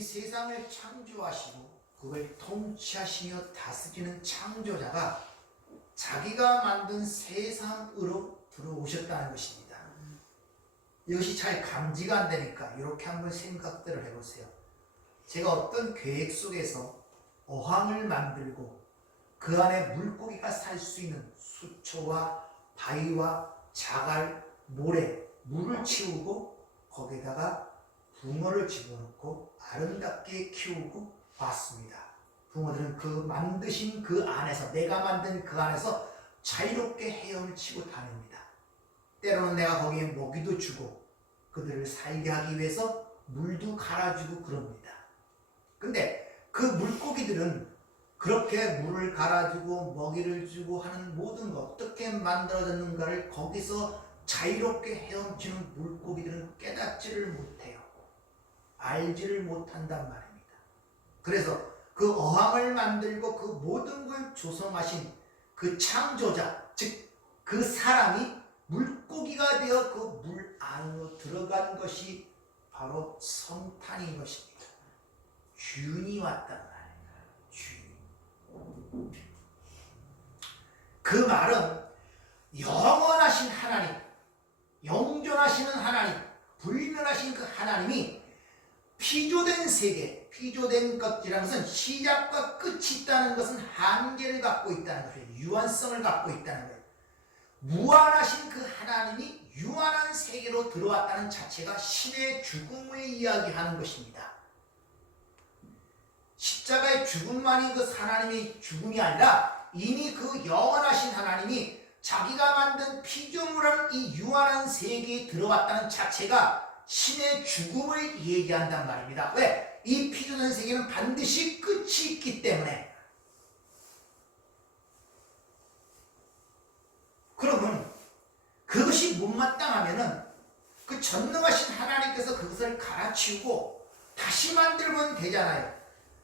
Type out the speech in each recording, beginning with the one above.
이 세상을 창조하시고 그걸 통치하시며 다스리는 창조자가 자기가 만든 세상으로 들어오셨다는 것입니다. 이것이 잘 감지가 안 되니까 이렇게 한번 생각들을 해보세요. 제가 어떤 계획 속에서 어항을 만들고 그 안에 물고기가 살 수 있는 수초와 바위와 자갈, 모래, 물을 치우고 거기에다가 붕어를 집어넣고 아름답게 키우고 봤습니다. 붕어들은 그 만드신 그 안에서, 내가 만든 그 안에서 자유롭게 헤엄을 치고 다닙니다. 때로는 내가 거기에 먹이도 주고 그들을 살게 하기 위해서 물도 갈아주고 그럽니다. 근데 그 물고기들은 그렇게 물을 갈아주고 먹이를 주고 하는 모든 것, 어떻게 만들어졌는가를 거기서 자유롭게 헤엄치는 물고기들은 깨닫지를 못해요. 알지를 못한단 말입니다. 그래서 그 어항을 만들고 그 모든 걸 조성하신 그 창조자, 즉 그 사람이 물고기가 되어 그 물 안으로 들어간 것이 바로 성탄인 것입니다. 균이 왔단 말이에요. 균. 그 말은 영원하신 하나님, 영존하시는 하나님, 불멸하신 그 하나님이 피조된 세계, 피조된 것이라는 것은 시작과 끝이 있다는 것은 한계를 갖고 있다는 것이에요. 유한성을 갖고 있다는 거예요. 무한하신 그 하나님이 유한한 세계로 들어왔다는 자체가 신의 죽음을 이야기하는 것입니다. 십자가의 죽음만이 그 하나님의 죽음이 아니라 이미 그 영원하신 하나님이 자기가 만든 피조물한 이 유한한 세계에 들어왔다는 자체가 신의 죽음을 얘기한단 말입니다. 왜? 이 피조된 세계는 반드시 끝이 있기 때문에. 그러면 그것이 못마땅하면은 그 전능하신 하나님께서 그것을 갈아치우고 다시 만들면 되잖아요.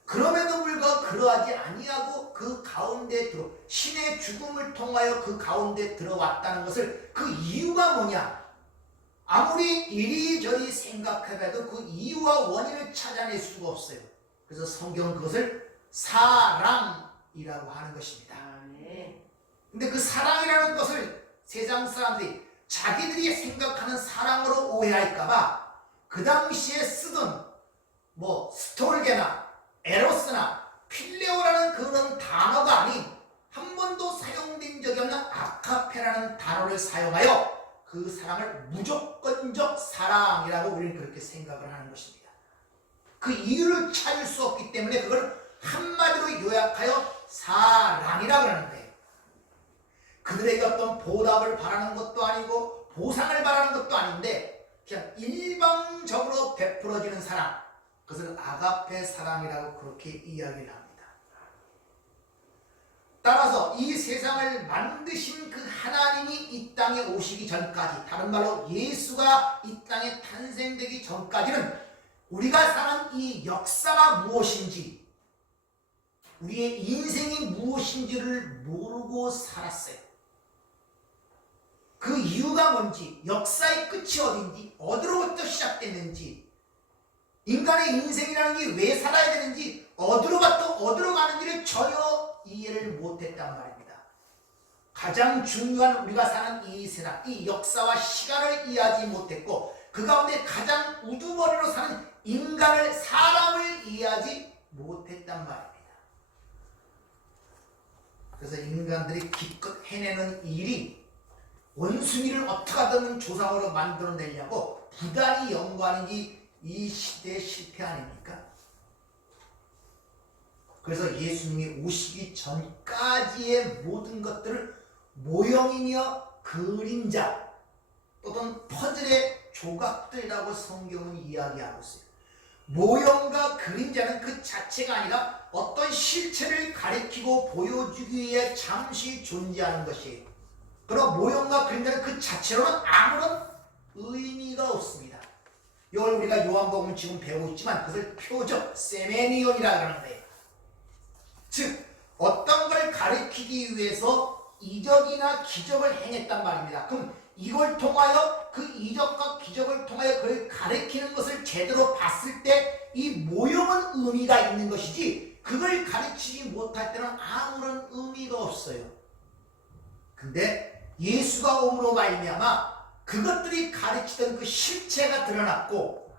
그럼에도 불구하고 그러하지 아니하고 그 가운데 신의 죽음을 통하여 그 가운데 들어왔다는 것을, 그 이유가 뭐냐? 아무리 이리저리 생각해봐도 그 이유와 원인을 찾아낼 수가 없어요. 그래서 성경은 그것을 사랑이라고 하는 것입니다. 근데 그 사랑이라는 것을 세상 사람들이 자기들이 생각하는 사랑으로 오해할까봐 그 당시에 쓰던 스톨게나 에로스나 필레오라는 그런 단어가 아닌, 한 번도 사용된 적이 없는 아카페라는 단어를 사용하여 그 사랑을 무조건적 사랑이라고 우리는 그렇게 생각을 하는 것입니다. 그 이유를 찾을 수 없기 때문에 그걸 한마디로 요약하여 사랑이라고 하는 거예요. 그들에게 어떤 보답을 바라는 것도 아니고 보상을 바라는 것도 아닌데 그냥 일방적으로 베풀어지는 사랑, 그것을 아가페 사랑이라고 그렇게 이야기를 합니다. 따라서 이 세상을 만드신 그 하나님이 이 땅에 오시기 전까지, 다른 말로 예수가 이 땅에 탄생되기 전까지는 우리가 사는 이 역사가 무엇인지, 우리의 인생이 무엇인지를 모르고 살았어요. 그 이유가 뭔지, 역사의 끝이 어딘지, 어디로부터 시작됐는지, 인간의 인생이라는 게 왜 살아야 되는지, 어디로부터 어디로 가는지를 전혀 이해를 못했단 말입니다. 가장 중요한 우리가 사는 이 세상, 이 역사와 시간을 이해하지 못했고, 그 가운데 가장 우두머리로 사는 인간을, 사람을 이해하지 못했단 말입니다. 그래서 인간들이 기껏 해내는 일이 원숭이를 어떻게 하든 조상으로 만들어내려고 부단히 연구하는 게 이 시대의 실패 아닙니까? 그래서 예수님이 오시기 전까지의 모든 것들을 모형이며 그림자 또는 퍼즐의 조각들이라고 성경은 이야기하고 있어요. 모형과 그림자는 그 자체가 아니라 어떤 실체를 가리키고 보여주기 위해 잠시 존재하는 것이에요. 그럼 모형과 그림자는 그 자체로는 아무런 의미가 없습니다. 이걸 우리가 요한복음을 지금 배우고 있지만 그것을 표적, 세메니온이라고 하는 거예요. 즉 어떤 걸 가리키기 위해서 이적이나 기적을 행했단 말입니다. 그럼 이걸 통하여 그 이적과 기적을 통하여 그를 가리키는 것을 제대로 봤을 때 이 모형은 의미가 있는 것이지 그걸 가르치지 못할 때는 아무런 의미가 없어요. 근데 예수가 오므로 말미암아 그것들이 가르치던 그 실체가 드러났고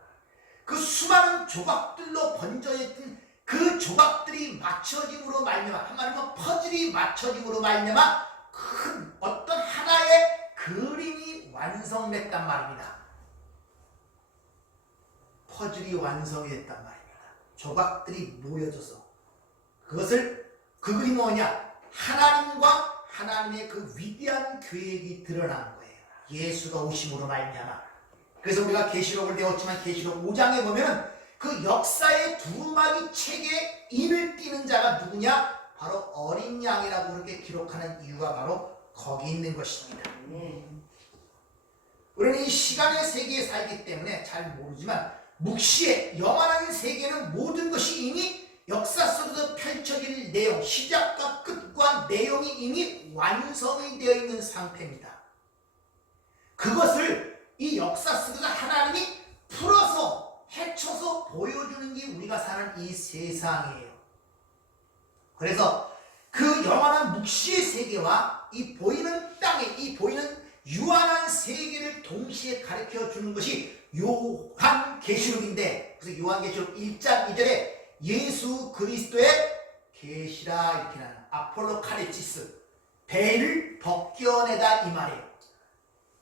그 수많은 조각들로 번져있던 그 조각들이 맞춰짐으로 말미암아 한마디로 퍼즐이 맞춰짐으로 말미암아 큰 어떤 하나의 그림이 완성됐단 말입니다. 퍼즐이 완성이 됐단 말입니다. 조각들이 모여져서 그 그림이 뭐냐? 하나님과 하나님의 그 위대한 계획이 드러난 거예요. 예수가 오심으로 말미암아. 그래서 우리가 계시록을 배웠지만 계시록 5장에 보면 그 역사의 두루마기 책에 인을 띄는 자가 누구냐? 바로 어린 양이라고 그렇게 기록하는 이유가 바로 거기 있는 것입니다. 우리는 이 시간의 세계에 살기 때문에 잘 모르지만 묵시의 영원한 세계는 모든 것이 이미 역사 속에서 펼쳐질 내용, 시작과 끝과 내용이 이미 완성이 되어 있는 상태입니다. 그것을 이 역사 속에서 하나님이 풀어서 헤쳐서 보여주는 게 우리가 사는 이 세상이에요. 그래서 그 영원한 묵시의 세계와 이 보이는 땅의 이 보이는 유한한 세계를 동시에 가르쳐 주는 것이 요한계시록인데, 그래서 요한계시록 1장 2절에 예수 그리스도의 계시라 이렇게 나는 아폴로카리치스 배를 벗겨내다 이 말이에요.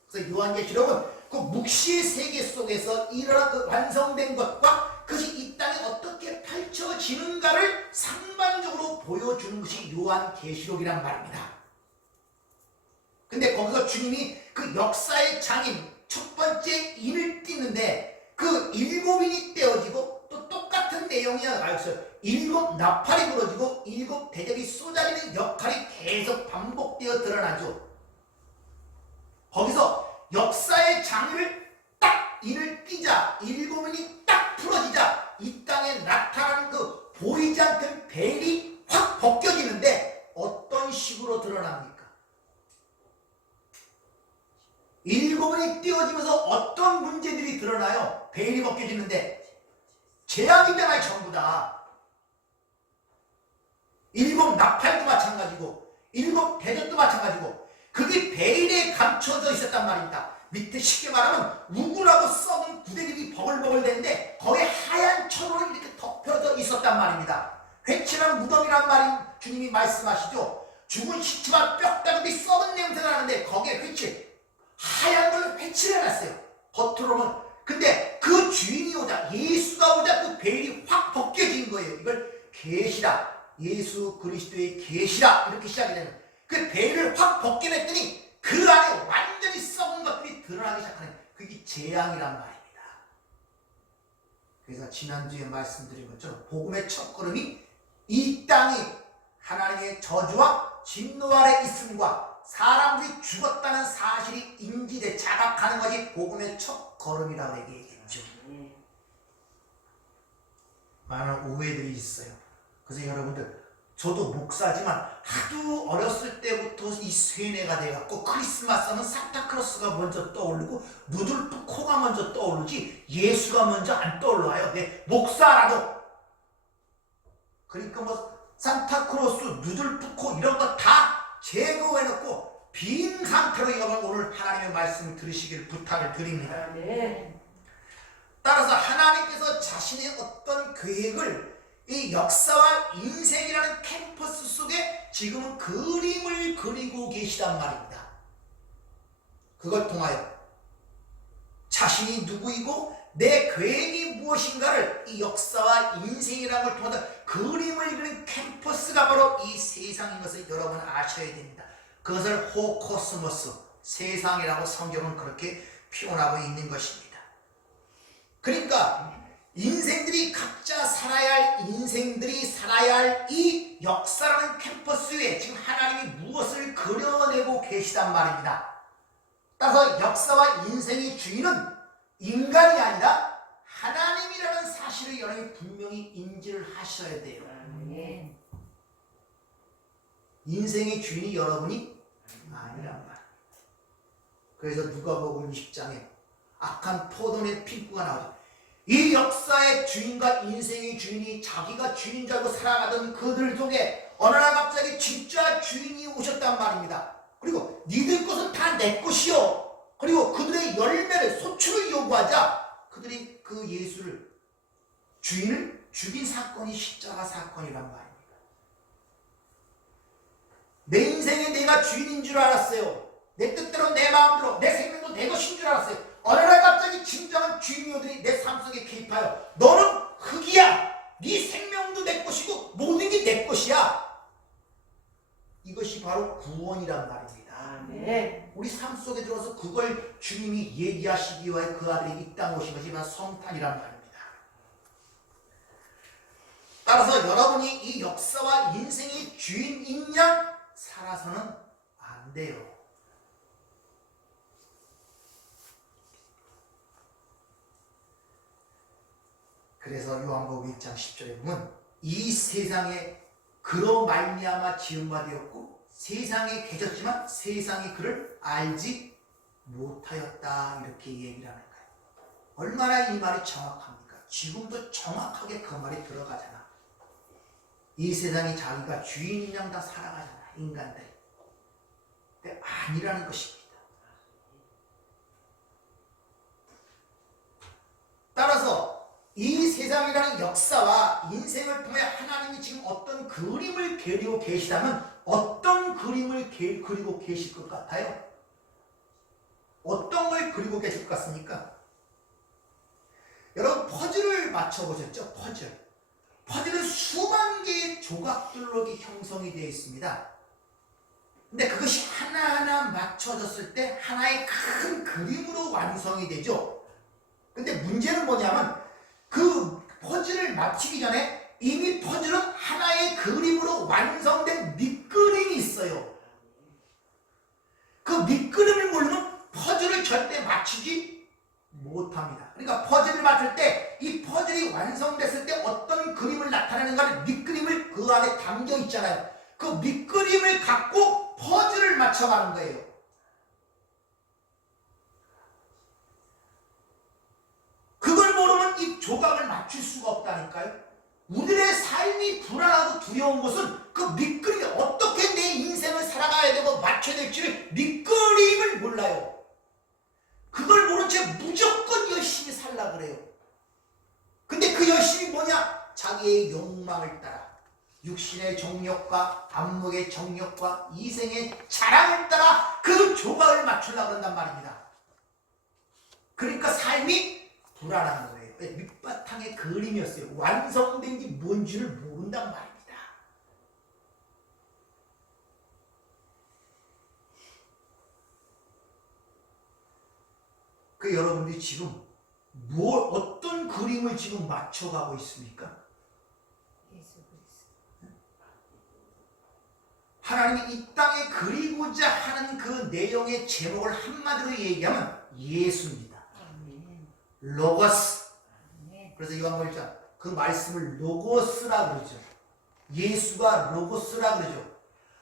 그래서 요한계시록은 그 묵시의 세계 속에서 일어난 그 완성된 것과 그것이 이 땅에 어떻게 펼쳐지는가를 상반적으로 보여주는 것이 요한계시록이란 말입니다. 근데 거기서 주님이 그 역사의 장인 첫 번째 인을 띄는데 그 7인이 떼어지고 또 똑같은 내용이 나와있어요. 7 나팔이 부러지고 7 대접이 쏟아지는 역할이 계속 반복되어 드러나죠. 거기서 역사의 장을 딱 인을 띄자 7인이 딱 풀어지자 이 땅에 나타나는 그 보이지 않던 벨이 확 벗겨지는데 어떤 식으로 드러납니까? 7번이 띄워지면서 어떤 문제들이 드러나요? 베일이 벗겨지는데 재앙이잖아요. 전부 다 7 나팔도 마찬가지고 7 대접도 마찬가지고 그게 베일에 감춰져 있었단 말입니다. 밑에 쉽게 말하면 우글하고 썩은 구데기들이 버글버글 되는데 거기에 하얀 천으로 이렇게 덮여져 있었단 말입니다. 회칠한 무덤이란 말인 주님이 말씀하시죠. 죽은 시체와 뼈다귀 썩은 냄새가 나는데 거기에 회칠 하얀 걸 회칠해놨어요. 겉으로는. 근데 그 주인이 오자 예수가 오자 그 베일이 확 벗겨진 거예요. 이걸 계시라 예수 그리스도의 계시라 이렇게 시작이 되는 그 베일을 확 벗겨냈더니 그 안에 완전히 썩은 것들이 드러나기 시작하는 그게 재앙이란 말입니다. 그래서 지난주에 말씀드린 것처럼 복음의 첫걸음이 이 땅이 하나님의 저주와 진노 아래 있음과 사람들이 죽었다는 사실이 인지돼 자각하는 것이 복음의 첫 걸음이라고 얘기했죠. 많은 오해들이 있어요. 그래서 여러분들 저도 목사지만 하도 어렸을 때부터 이 세뇌가 돼갖고 크리스마스 하면 산타크로스가 먼저 떠오르고 누들프 코가 먼저 떠오르지 예수가 먼저 안 떠올라요. 네, 목사라도. 그러니까 뭐 산타크로스, 누들프 코 이런 거 다 제거해놓고 빈 상태로 여러분 오늘 하나님의 말씀을 들으시길 부탁을 드립니다. 네. 따라서 하나님께서 자신의 어떤 계획을 이 역사와 인생이라는 캠퍼스 속에 지금은 그림을 그리고 계시단 말입니다. 그걸 통하여 자신이 누구이고 내 계획이 무엇인가를 이 역사와 인생이라는 걸 통해서 그림을 그리는 캠퍼스가 바로 이 세상인 것을 여러분 아셔야 됩니다. 그것을 호코스모스, 세상이라고 성경은 그렇게 표현하고 있는 것입니다. 그러니까 인생들이 각자 살아야 할 인생들이 살아야 할 이 역사라는 캠퍼스 위에 지금 하나님이 무엇을 그려내고 계시단 말입니다. 따라서 역사와 인생의 주인은 인간이 아니라 하나님이라는 사실을 여러분이 분명히 인지를 하셔야 돼요. 인생의 주인이 여러분이 아니란 말이에요. 그래서 누가복음 20장에 악한 포도원의 피부가 나오죠. 이 역사의 주인과 인생의 주인이 자기가 주인인 줄 알고 살아가던 그들 속에 어느 날 갑자기 진짜 주인이 오셨단 말입니다. 그리고 니들 것은 다 내 것이요. 그리고 그들의 열매를 소출을 요구하자 그들이 그 예수를 주인을 죽인 사건이 십자가 사건이란 말입니다. 내 인생에 내가 주인인 줄 알았어요. 내 뜻대로 내 마음대로 내 생명도 내 것인 줄 알았어요. 어느 날 갑자기 진정한 주인이오들이 내 삶 속에 개입하여 너는 흙이야. 네 생명도 내 것이고 모든 게 내 것이야. 이것이 바로 구원이란 말입니다. 네. 우리 삶 속에 들어서 그걸 주님이 얘기하시기 위해 그 아들이 이 땅 오신 것이 바로 성탄이란 말입니다. 따라서 여러분이 이 역사와 인생의 주인인 양 살아서는 안 돼요. 그래서 요한복음 1장 10절에 보면 이 세상에 그로 말미암아 지은 바 되었고 세상에 계셨지만 세상이 그를 알지 못하였다 이렇게 얘기를 하는 거예요. 얼마나 이 말이 정확합니까? 지금도 정확하게 그 말이 들어가잖아. 이 세상이 자기가 주인인 양 다 살아가잖아 인간들이. 근데 아니라는 것입니다. 따라서 이 세상이라는 역사와 인생을 통해 하나님이 지금 어떤 그림을 그리고 계시다면 어떤 그림을 그리고 계실 것 같아요? 어떤 걸 그리고 계실 것 같습니까? 여러분 퍼즐을 맞춰보셨죠? 퍼즐은 수만 개의 조각들로 형성이 되어 있습니다. 근데 그것이 하나하나 맞춰졌을 때 하나의 큰 그림으로 완성이 되죠. 근데 문제는 뭐냐면 그 퍼즐을 맞추기 전에 이미 퍼즐은 하나의 그림으로 완성된 밑그림이 있어요. 그 밑그림을 모르면 퍼즐을 절대 맞추지 못합니다. 그러니까 퍼즐을 맞출 때 이 퍼즐이 완성됐을 때 어떤 그림을 나타내는가를 밑그림을 그 안에 담겨 있잖아요. 그 밑그림을 갖고 퍼즐을 맞춰가는 거예요. 그걸 모르면 이 조각을 맞출 수가 없다니까요. 우리의 삶이 불안하고 두려운 것은 그 밑그림이 어떻게 내 인생을 살아가야 되고 맞춰야 될지를 밑그림을 몰라요. 그걸 모른 채 무조건 열심히 살라 그래요. 근데 그 열심이 뭐냐? 자기의 욕망을 따라 육신의 정욕과 안목의 정욕과 이생의 자랑을 따라 그 조각을 맞추려고 한단 말입니다. 그러니까 삶이 불안한 거예요. 밑바탕의 그림이었어요. 완성된 게 뭔지를 모른단 말입니다. 그 여러분들이 지금 어떤 그림을 지금 맞춰가고 있습니까? 예수 그리스도. 하나님이 이 땅에 그리고자 하는 그 내용의 제목을 한마디로 얘기하면 예수입니다. 로고스. 그래서 요한복음 1장 그 말씀을 로고스라 그러죠. 예수가 로고스라 그러죠.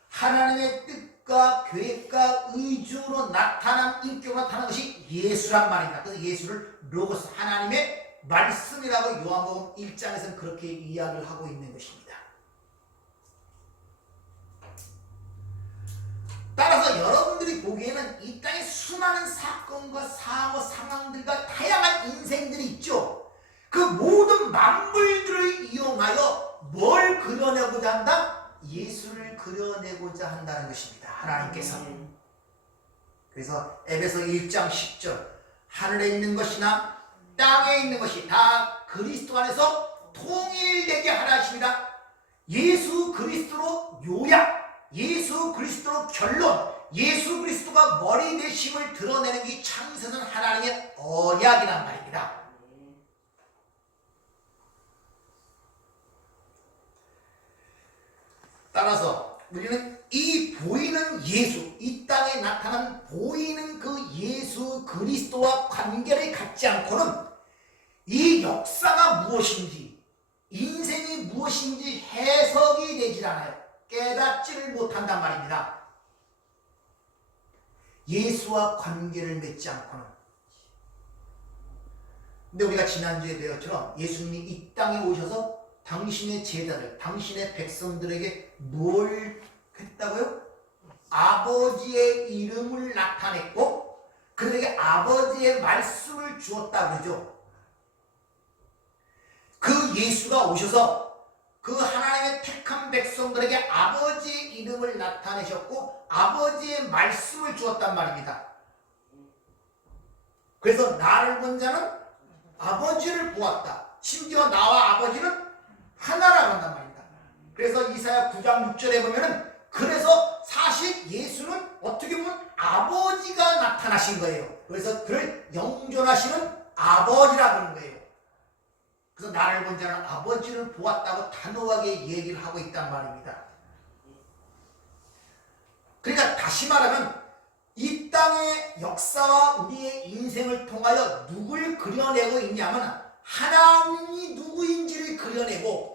하나님의 뜻과 계획과 의중으로 나타난 인격으로 나타난 것이 예수란 말입니다. 그래서 예수를 로고스 하나님의 말씀이라고 요한복음 1장에서는 그렇게 이야기를 하고 있는 것입니다. 따라서 여러분들이 보기에는 이 땅에 수많은 사건과 사고 상황들과 다양한 인생들이 있죠. 그 모든 만물들을 이용하여 뭘 그려내고자 한다? 예수를 그려내고자 한다는 것입니다. 하나님께서. 그래서 에베소 1장 10절 하늘에 있는 것이나 땅에 있는 것이 다 그리스도 안에서 통일되게 하라 하십니다. 예수 그리스도로 요약, 예수 그리스도로 결론, 예수 그리스도가 머리 되심을 드러내는 이 창세는 하나님의 언약이란 말입니다. 따라서 우리는 이 보이는 예수, 이 땅에 나타난 보이는 그 예수 그리스도와 관계를 갖지 않고는 이 역사가 무엇인지, 인생이 무엇인지 해석이 되질 않아요. 깨닫지를 못한단 말입니다. 예수와 관계를 맺지 않고는. 근데 우리가 지난주에 배웠처럼 예수님이 이 땅에 오셔서 당신의 제자들, 당신의 백성들에게 뭘 했다고요? 아버지의 이름을 나타냈고 그들에게 아버지의 말씀을 주었다 그러죠. 그 예수가 오셔서 그 하나님의 택한 백성들에게 아버지의 이름을 나타내셨고 아버지의 말씀을 주었단 말입니다. 그래서 나를 본 자는 아버지를 보았다. 심지어 나와 아버지는 하나라고 한단 말입니다. 그래서 이사야 9장 6절에 보면은 그래서 사실 예수는 어떻게 보면 아버지가 나타나신 거예요. 그래서 그를 영존하시는 아버지라고 하는 거예요. 그래서 나를 본 자는 아버지를 보았다고 단호하게 얘기를 하고 있단 말입니다. 그러니까 다시 말하면 이 땅의 역사와 우리의 인생을 통하여 누굴 그려내고 있냐면 하나님이 누구인지를 그려내고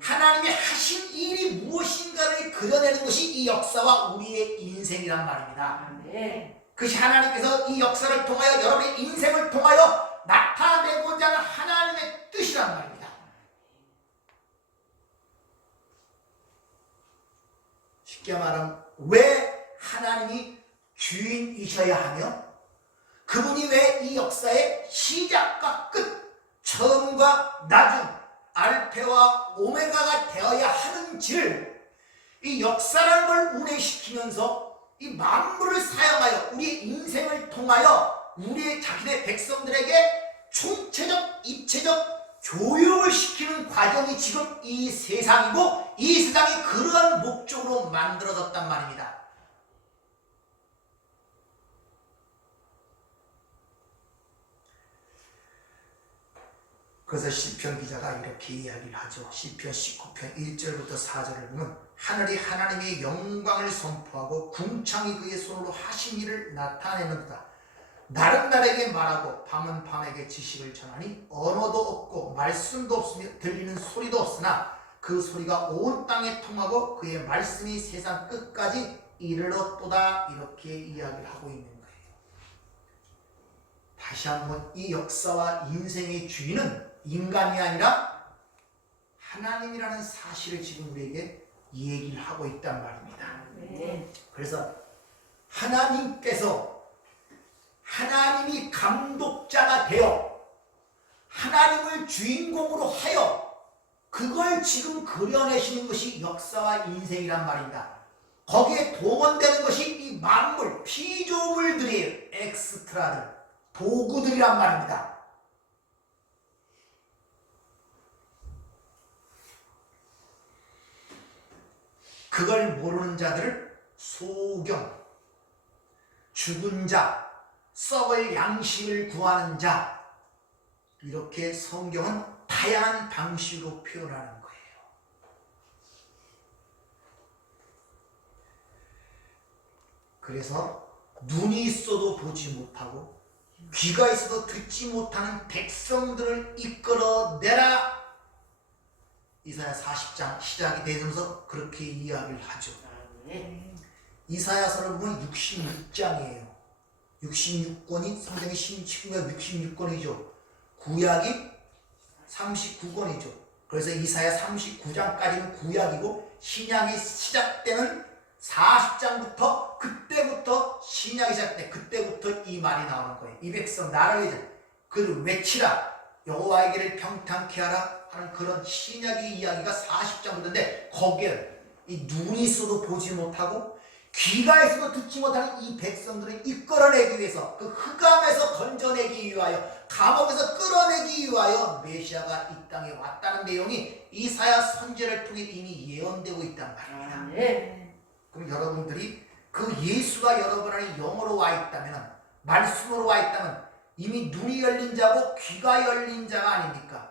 하나님이 하신 일이 무엇인가를 그려내는 것이 이 역사와 우리의 인생이란 말입니다. 그것이 하나님께서 이 역사를 통하여 여러분의 인생을 통하여 나타내고자 하는 하나님의 뜻이란 말입니다. 쉽게 말하면 왜 하나님이 주인이셔야 하며 그분이 왜 이 역사의 시작과 끝, 처음과 나중, 알페와 오메가가 되어야 하는지를 이 역사라는 걸 운행시키면서 이 만물을 사용하여 우리의 인생을 통하여 우리의 자기네 백성들에게 총체적, 입체적 교육을 시키는 과정이 지금 이 세상이고 이 세상이 그러한 목적으로 만들어졌단 말입니다. 그래서 시편 기자가 이렇게 이야기를 하죠. 시편 19편 1절부터 4절을 보면 하늘이 하나님의 영광을 선포하고 궁창이 그의 손으로 하신 일을 나타내는도다. 날은 날에게 말하고 밤은 밤에게 지식을 전하니 언어도 없고 말씀도 없으며 들리는 소리도 없으나 그 소리가 온 땅에 통하고 그의 말씀이 세상 끝까지 이르렀도다. 이렇게 이야기를 하고 있는 거예요. 다시 한번 이 역사와 인생의 주인은 인간이 아니라 하나님이라는 사실을 지금 우리에게 얘기를 하고 있단 말입니다. 그래서 하나님이 감독자가 되어 하나님을 주인공으로 하여 그걸 지금 그려내시는 것이 역사와 인생이란 말입니다. 거기에 동원되는 것이 이 만물, 피조물들이에요. 엑스트라들, 도구들이란 말입니다. 그걸 모르는 자들을 소경, 죽은 자, 썩을 양식을 구하는 자, 이렇게 성경은 다양한 방식으로 표현하는 거예요. 그래서 눈이 있어도 보지 못하고 귀가 있어도 듣지 못하는 백성들을 이끌어내라. 이사야 40장 시작이 되면서 그렇게 이야기를 하죠. 이사야서를 보면 66장이에요. 66권이 성경의 신축구가 66권이죠. 구약이 39권이죠. 그래서 이사야 39장까지는 구약이고 신약이 시작되는 40장부터 그때부터 신약이 시작돼. 그때부터 이 말이 나오는 거예요. 이 백성 나를 위해서 그를 외치라. 여호와에게를 평탄케 하라 하는 그런 신약의 이야기가 40장부터인데 거기에 이 눈이 있어도 보지 못하고 귀가 있어도 듣지 못하는 이 백성들을 이끌어내기 위해서 그 흑암에서 건져내기 위하여 감옥에서 끌어내기 위하여 메시아가 이 땅에 왔다는 내용이 이사야 선지자를 통해 이미 예언되고 있단 말입니다. 그럼 여러분들이 그 예수가 여러분 안에 영으로 와 있다면 말씀으로 와 있다면 이미 눈이 열린 자고 귀가 열린 자가 아닙니까?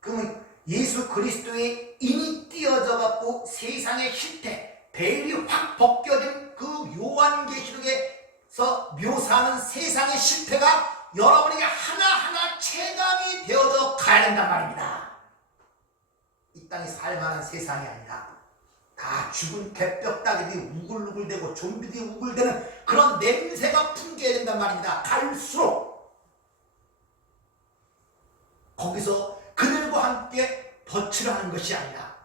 그러면 예수 그리스도의 인이 띄어져 갖고 세상의 실태, 베일이 확 벗겨진 그 요한계시록에서 묘사하는 세상의 실태가 여러분에게 하나하나 체감이 되어져 가야 된단 말입니다. 이 땅이 살만한 세상이 아니라 다 죽은 개뼈다귀들이 우글우글대고 좀비들이 우글대는 그런 냄새가 풍겨야 된단 말입니다. 갈수록 거기서 그들과 함께 버티라는 것이 아니라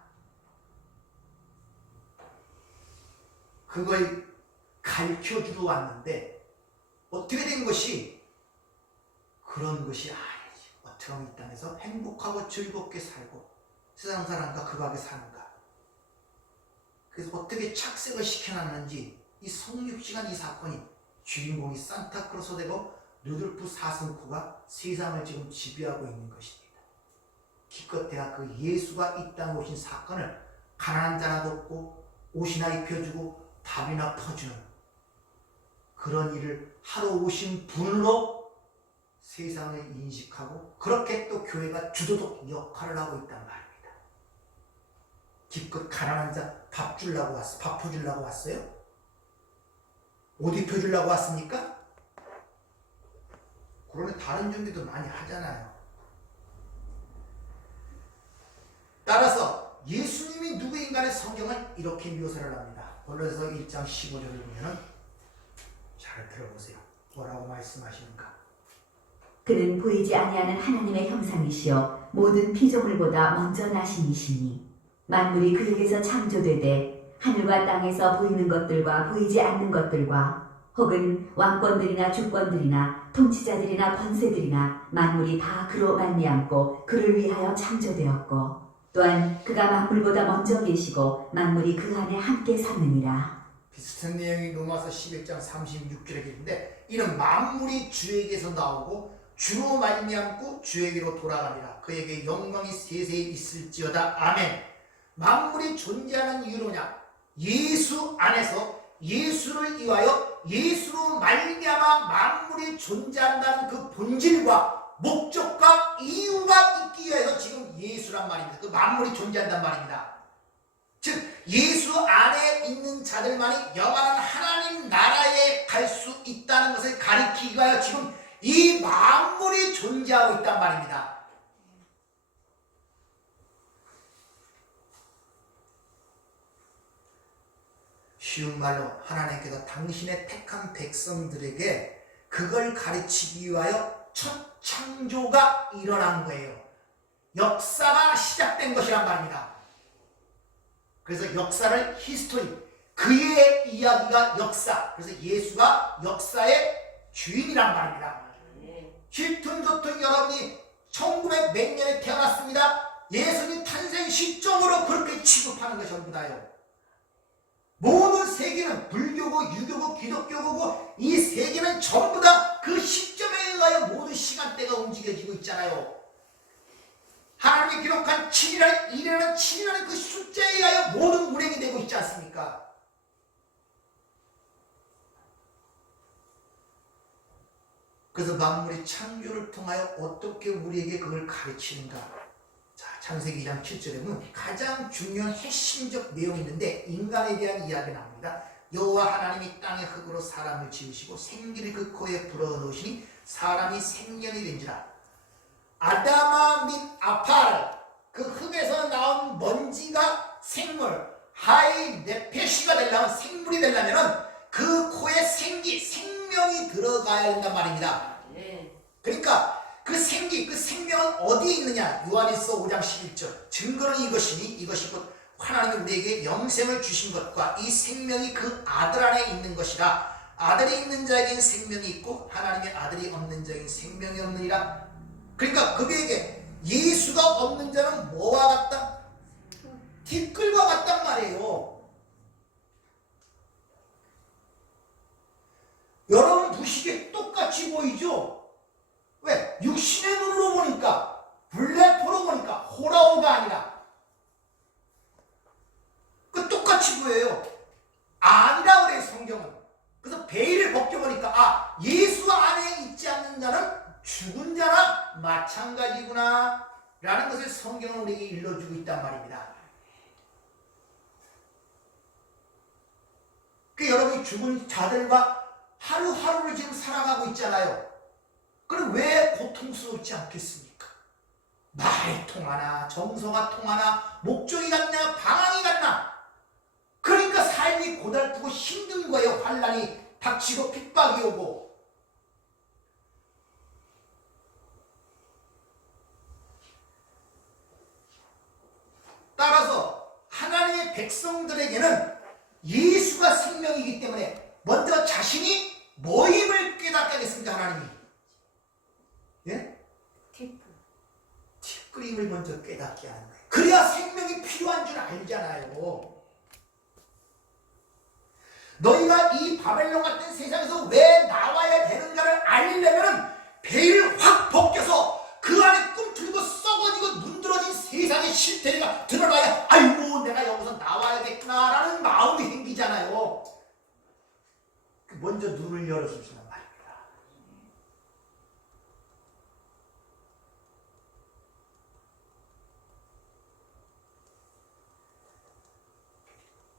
그걸 가르쳐주러 왔는데 어떻게 된 것이 그런 것이 아니지. 어떻게 하면 이 땅에서 행복하고 즐겁게 살고 세상 사람과 극악에 사는가. 그래서 어떻게 착색을 시켜놨는지 이 성육시간 이 사건이 주인공이 산타크로스 되고 루돌프 사슴코가 세상을 지금 지배하고 있는 것입니다. 기껏해야 그 예수가 이 땅에 오신 사건을 가난한 자나 돕고 옷이나 입혀주고 밥이나 퍼주는 그런 일을 하러 오신 분으로 세상을 인식하고 그렇게 또 교회가 주도적 역할을 하고 있단 말입니다. 기껏 가난한 자 밥 주려고 왔어? 밥 퍼주려고 왔어요? 옷 입혀주려고 왔습니까? 그러면 다른 준비도 많이 하잖아요. 따라서 예수님이 누구인가를 성경은 이렇게 묘사를 합니다. 골로새서 1장 15절을 보면 잘 들어보세요. 뭐라고 말씀하시는가? 그는 보이지 아니하는 하나님의 형상이시요 모든 피조물보다 먼저 나신 이시니 만물이 그에게서 창조되되 하늘과 땅에서 보이는 것들과 보이지 않는 것들과 혹은 왕권들이나 주권들이나 통치자들이나 권세들이나 만물이 다 그로 말미암고 그를 위하여 창조되었고 또한 그가 만물보다 먼저 계시고 만물이 그 안에 함께 섰느니라. 비슷한 내용이 로마서 11장 36절에 있는데 이는 만물이 주에게서 나오고 주로 말미암고 주에게로 돌아가니라. 그에게 영광이 세세히 있을지어다. 아멘. 만물이 존재하는 이유는 뭐냐? 예수 안에서 예수를 위하여 예수로 말미암아 만물이 존재한다는 그 본질과 목적과 이유가 있기 위해서 지금 예수란 말입니다. 그 만물이 존재한단 말입니다. 즉 예수 안에 있는 자들만이 영원한 하나님 나라에 갈 수 있다는 것을 가리키기 위하여 지금 이 만물이 존재하고 있단 말입니다. 쉬운 말로 하나님께서 당신의 택한 백성들에게 그걸 가르치기 위하여 첫 창조가 일어난 거예요. 역사가 시작된 것이란 말입니다. 그래서 역사를 히스토리, 그의 이야기가 역사, 그래서 예수가 역사의 주인이란 말입니다. 힐튼 조튼 여러분이 1900 몇 년에 태어났습니다. 예수님 탄생 시점으로 그렇게 취급하는 것이 전부 다요. 모든 세계는 불교고 유교고 기독교고 이 세계는 전부 다 그 시점에 의하여 모든 시간대가 움직여지고 있잖아요. 하나님이 기록한 7이라는 1이라는 7이라는 그 숫자에 의하여 모든 운행이 되고 있지 않습니까? 그래서 만물의 창조를 통하여 어떻게 우리에게 그걸 가르치는가? 자, 창세기 2장 7절에 보면 가장 중요한 핵심적 내용이 있는데 인간에 대한 이야기 나옵니다. 여호와 하나님이 땅의 흙으로 사람을 지으시고 생기를 그 코에 불어넣으시니 사람이 생년이 된지라. 아담아 및 아파르, 그 흙에서 나온 먼지가 생물, 하이 네페시가 되려면, 생물이 되려면 그 코에 생명이 들어가야 된단 말입니다. 그러니까 그 생명은 어디에 있느냐? 요한일서 5장 11절. 증거는 이것이 곧 하나님이 우리에게 영생을 주신 것과 이 생명이 그 아들 안에 있는 것이라. 아들이 있는 자에게는 생명이 있고 하나님의 아들이 없는 자에게는 생명이 없느니라. 그러니까 그에게 예수가 없는 자는 뭐와 같다? 티끌과 같단 말이에요. 여러분 보시기에 똑같이 보이죠? 왜? 육신의 눈으로 보니까, 블랙포로 보니까 호라오가 아니라 그 똑같이 보여요. 아니라 그래요, 성경은. 그래서 베일을 벗겨보니까 예수 안에 있지 않는 자는 죽은 자나 마찬가지구나 라는 것을 성경은 우리에게 일러주고 있단 말입니다. 그 여러분이 죽은 자들과 하루하루를 지금 살아가고 있잖아요. 그럼 왜 고통스럽지 않겠습니까? 말이 통하나 정서가 통하나 목적이 같나 방황이 같나 삶이 고달프고 힘든 거예요. 환난이 닥치고 핍박이 오고. 따라서 하나님의 백성들에게는 예수가 생명이기 때문에 먼저 자신이 뭐임을 깨닫게 하겠습니까? 하나님이. 예? 팁그림을 먼저 깨닫게 하는 거예요. 그래야 생명이 필요한 줄 알잖아요. 너희가 이 바벨론 같은 세상에서 왜 나와야 되는가를 알려면 베일을 확 벗겨서 그 안에 꿈틀고 썩어지고 문드러진 세상의 실태가 드러나야 아이고 내가 여기서 나와야겠구나라는 마음이 생기잖아요. 먼저 눈을 열어주시란 말입니다.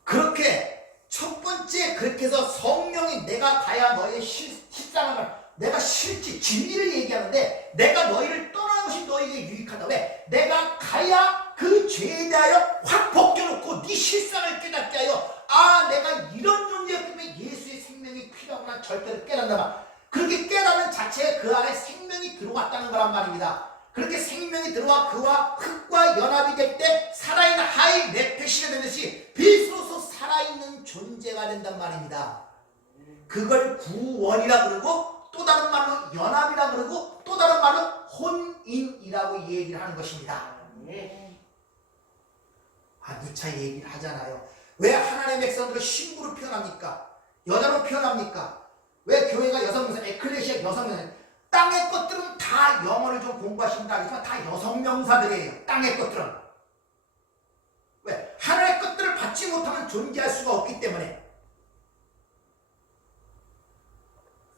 그렇게 첫 번째 그렇게 해서 성령이 내가 가야 너의 실상을 내가 실지 진리를 얘기하는데 내가 너희를 떠나는 것이 너희에게 유익하다. 왜? 내가 가야 그 죄에 대하여 확 벗겨놓고 네 실상을 깨닫게 하여 아 내가 이런 존재였기 때문에 예수의 생명이 필요하구나 절대로 깨닫는다. 그렇게 깨닫는 자체에 그 안에 생명이 들어왔다는 거란 말입니다. 그렇게 생명이 들어와 그와 흙과 연합이 될 때 살아있는 하이 네페시가 되듯이 빛으로서 살아있는 존재가 된단 말입니다. 그걸 구원이라 그러고 또 다른 말로 연합이라 그러고 또 다른 말로 혼인이라고 얘기를 하는 것입니다. 누차 얘기를 하잖아요. 왜 하나님의 백성들을 신부로 표현합니까? 여자로 표현합니까? 왜 교회가 여성명사, 에클레시아 여성명사, 땅의 것들은 다 영어를 좀 공부하신다 하지만 다 여성명사들이에요. 땅의 것들은. 왜? 하나의 것들을 받지 못하면 존재할 수가 없기 때문에.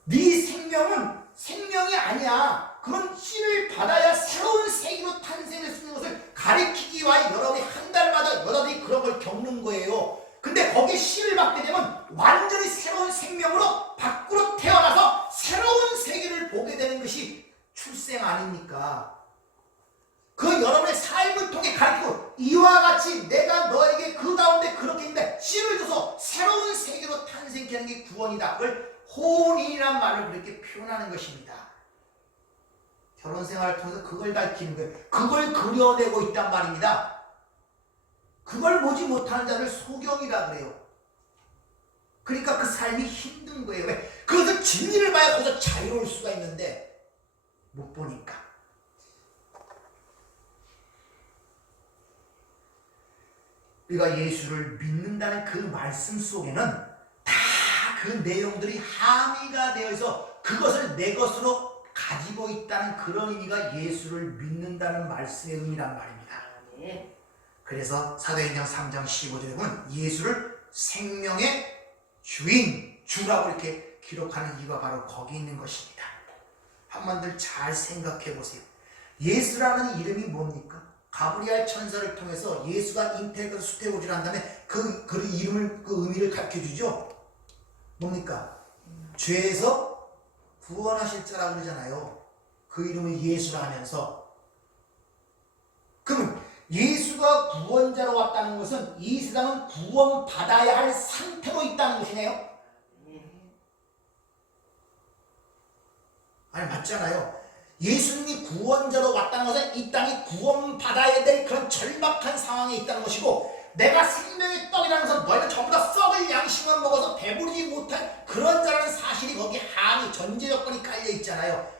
네 생명은 생명이 아니야. 그건 씨를 받아야 새로운 세계로 탄생할 수 있는 것을 가리키기 위하여 여러분이 한 달마다 여러분이 그런 걸 겪는 거예요. 근데 거기에 씨를 받게 되면 완전히 새로운 생명으로 밖으로 태어나서 새로운 세계를 보게 되는 것이 출생 아닙니까? 그 여러분의 삶을 통해 가르치고 이와 같이 내가 너에게 그 가운데 그렇게 있는데 씨를 줘서 새로운 세계로 탄생케 하는 게 구원이다. 그걸 혼인이란 말을 그렇게 표현하는 것입니다. 결혼 생활을 통해서 그걸 가르치는 거예요. 그걸 그려내고 있단 말입니다. 그걸 보지 못하는 자를 소경이라 그래요. 그러니까 그 삶이 힘든 거예요. 왜? 그것을 진리를 봐야 거기서 자유로울 수가 있는데 못 보니까. 우리가 예수를 믿는다는 그 말씀 속에는 다 그 내용들이 함의가 되어 있어 그것을 내 것으로 가지고 있다는 그런 의미가 예수를 믿는다는 말씀의 의미란 말입니다. 그래서 사도행전 3장 15절에 보면 예수를 생명의 주인, 주라고 이렇게 기록하는 이유가 바로 거기 있는 것입니다. 한번들 잘 생각해 보세요. 예수라는 이름이 뭡니까? 가브리엘 천사를 통해서 예수가 잉태해서 수태고지를 한 다음에 그 이름을, 그 의미를 가르쳐 주죠. 뭡니까? 죄에서 구원하실 자라고 그러잖아요. 그 이름을 예수라 하면서. 그러면 예수가 구원자로 왔다는 것은 이 세상은 구원받아야 할 상태로 있다는 것이네요. 아니 맞잖아요. 예수님이 구원자로 왔다는 것은 이 땅이 구원받아야 될 그런 절박한 상황에 있다는 것이고 내가 생명의 떡이라는 것은 너희는 전부 다 썩을 양식만 먹어서 배부르지 못한 그런 자라는 사실이 거기 함의 전제 조건이 깔려 있잖아요.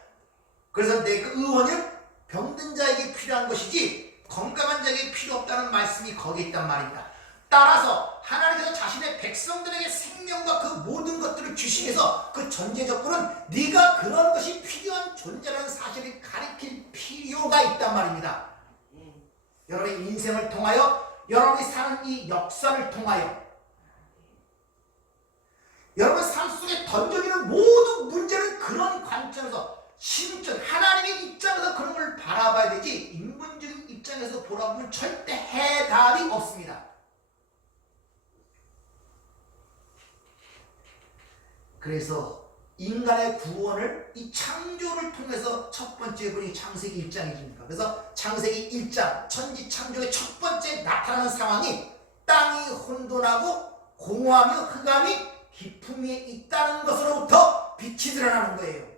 그래서 내 그 의원은 병든 자에게 필요한 것이지 건강한 자에게 필요 없다는 말씀이 거기에 있단 말입니다. 따라서 하나님께서 자신의 백성들에게 생명과 그 모든 것들을 주시면서 그 전제 조건은 네가 그런 것이 필요한 존재라는 사실을 가리킬 필요가 있단 말입니다. 여러분의 인생을 통하여 여러분이 사는 이 역사를 통하여 여러분 삶 속에 던져지는 모든 문제는 그런 관점에서 신전 하나님의 입장에서 그런 걸 바라봐야 되지 인본적인 입장에서 보라보면 절대 해답이 없습니다. 그래서 인간의 구원을 이 창조를 통해서 첫 번째 분이 창세기 1장입니다. 그래서 창세기 1장 천지 창조의 첫 번째 나타나는 상황이 땅이 혼돈하고 공허하며 흑암이 깊음이 있다는 것으로부터 빛이 드러나는 거예요.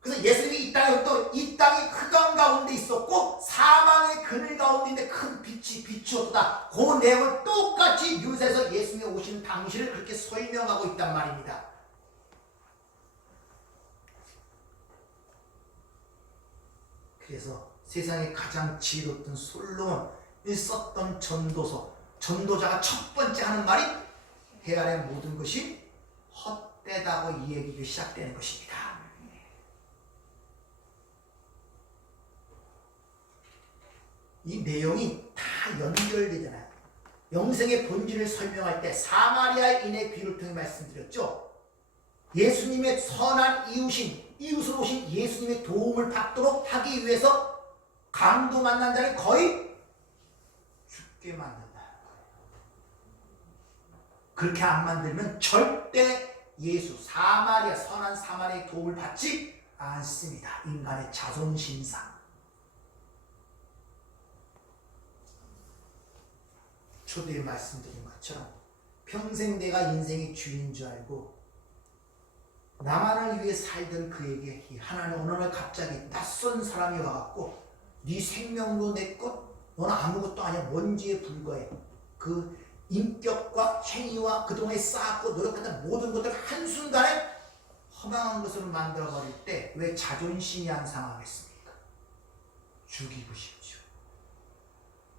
그래서 예수님이 이 땅에 또 이 땅이 흑암 가운데 있었고 사망의 그늘 가운데 있는데 큰 빛이 비추었다. 그 내용을 똑같이 묘사해서 예수님이 오신 당시를 그렇게 설명하고 있단 말입니다. 그래서 세상에 가장 지혜로웠던 솔로몬이 썼던 전도자가 첫 번째 하는 말이 해안의 모든 것이 헛되다고 이 얘기가 시작되는 것입니다. 이 내용이 다 연결되잖아요. 영생의 본질을 설명할 때 사마리아인의 귀를 통해 말씀드렸죠. 예수님의 선한 이웃으로 오신 예수님의 도움을 받도록 하기 위해서 강도 만난 자를 거의 죽게 만든다. 그렇게 안 만들면 절대 선한 사마리아의 도움을 받지 않습니다. 인간의 자존심상. 초대에 말씀드린 것처럼 평생 내가 인생의 주인인 줄 알고 나만을 위해 살던 그에게 하나님 어느 날 갑자기 낯선 사람이 와갖고 네 생명도 내 것, 너는 아무것도 아니야, 먼지에 불과해. 그 인격과 행위와 그동안에 쌓았고 노력했던 모든 것들을 한순간에 허망한 것으로 만들어버릴 때 왜 자존심이 안 상하겠습니까? 죽이고 싶죠.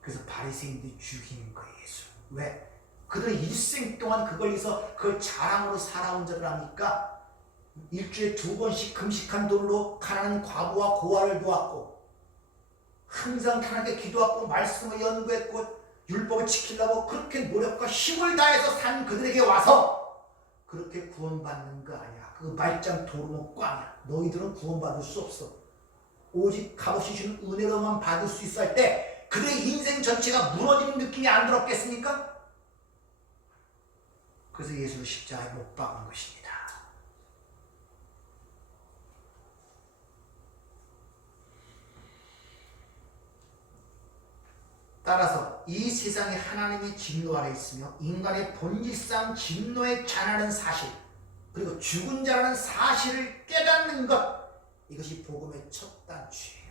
그래서 바리새인들이 죽이는 거예요. 예수. 왜? 그들은 일생 동안 그걸 자랑으로 살아온 자를 하니까 일주일에 2번씩 금식한 돈으로 가난한 과부와 고아를 도왔고 항상 하나님께 기도하고 말씀을 연구했고 율법을 지키려고 그렇게 노력과 힘을 다해서 산 그들에게 와서 그렇게 구원받는 거 아니야. 그 말짱 도루묵 꽝이야. 너희들은 구원받을 수 없어. 오직 값없이 주는 은혜로만 받을 수 있어 할 때 그들의 인생 전체가 무너지는 느낌이 안 들었겠습니까? 그래서 예수를 십자가에 못 박은 것입니다. 따라서 이 세상에 하나님의 진노 아래 있으며 인간의 본질상 진노에 관하는 사실 그리고 죽은 자라는 사실을 깨닫는 것, 이것이 복음의 첫 단추예요.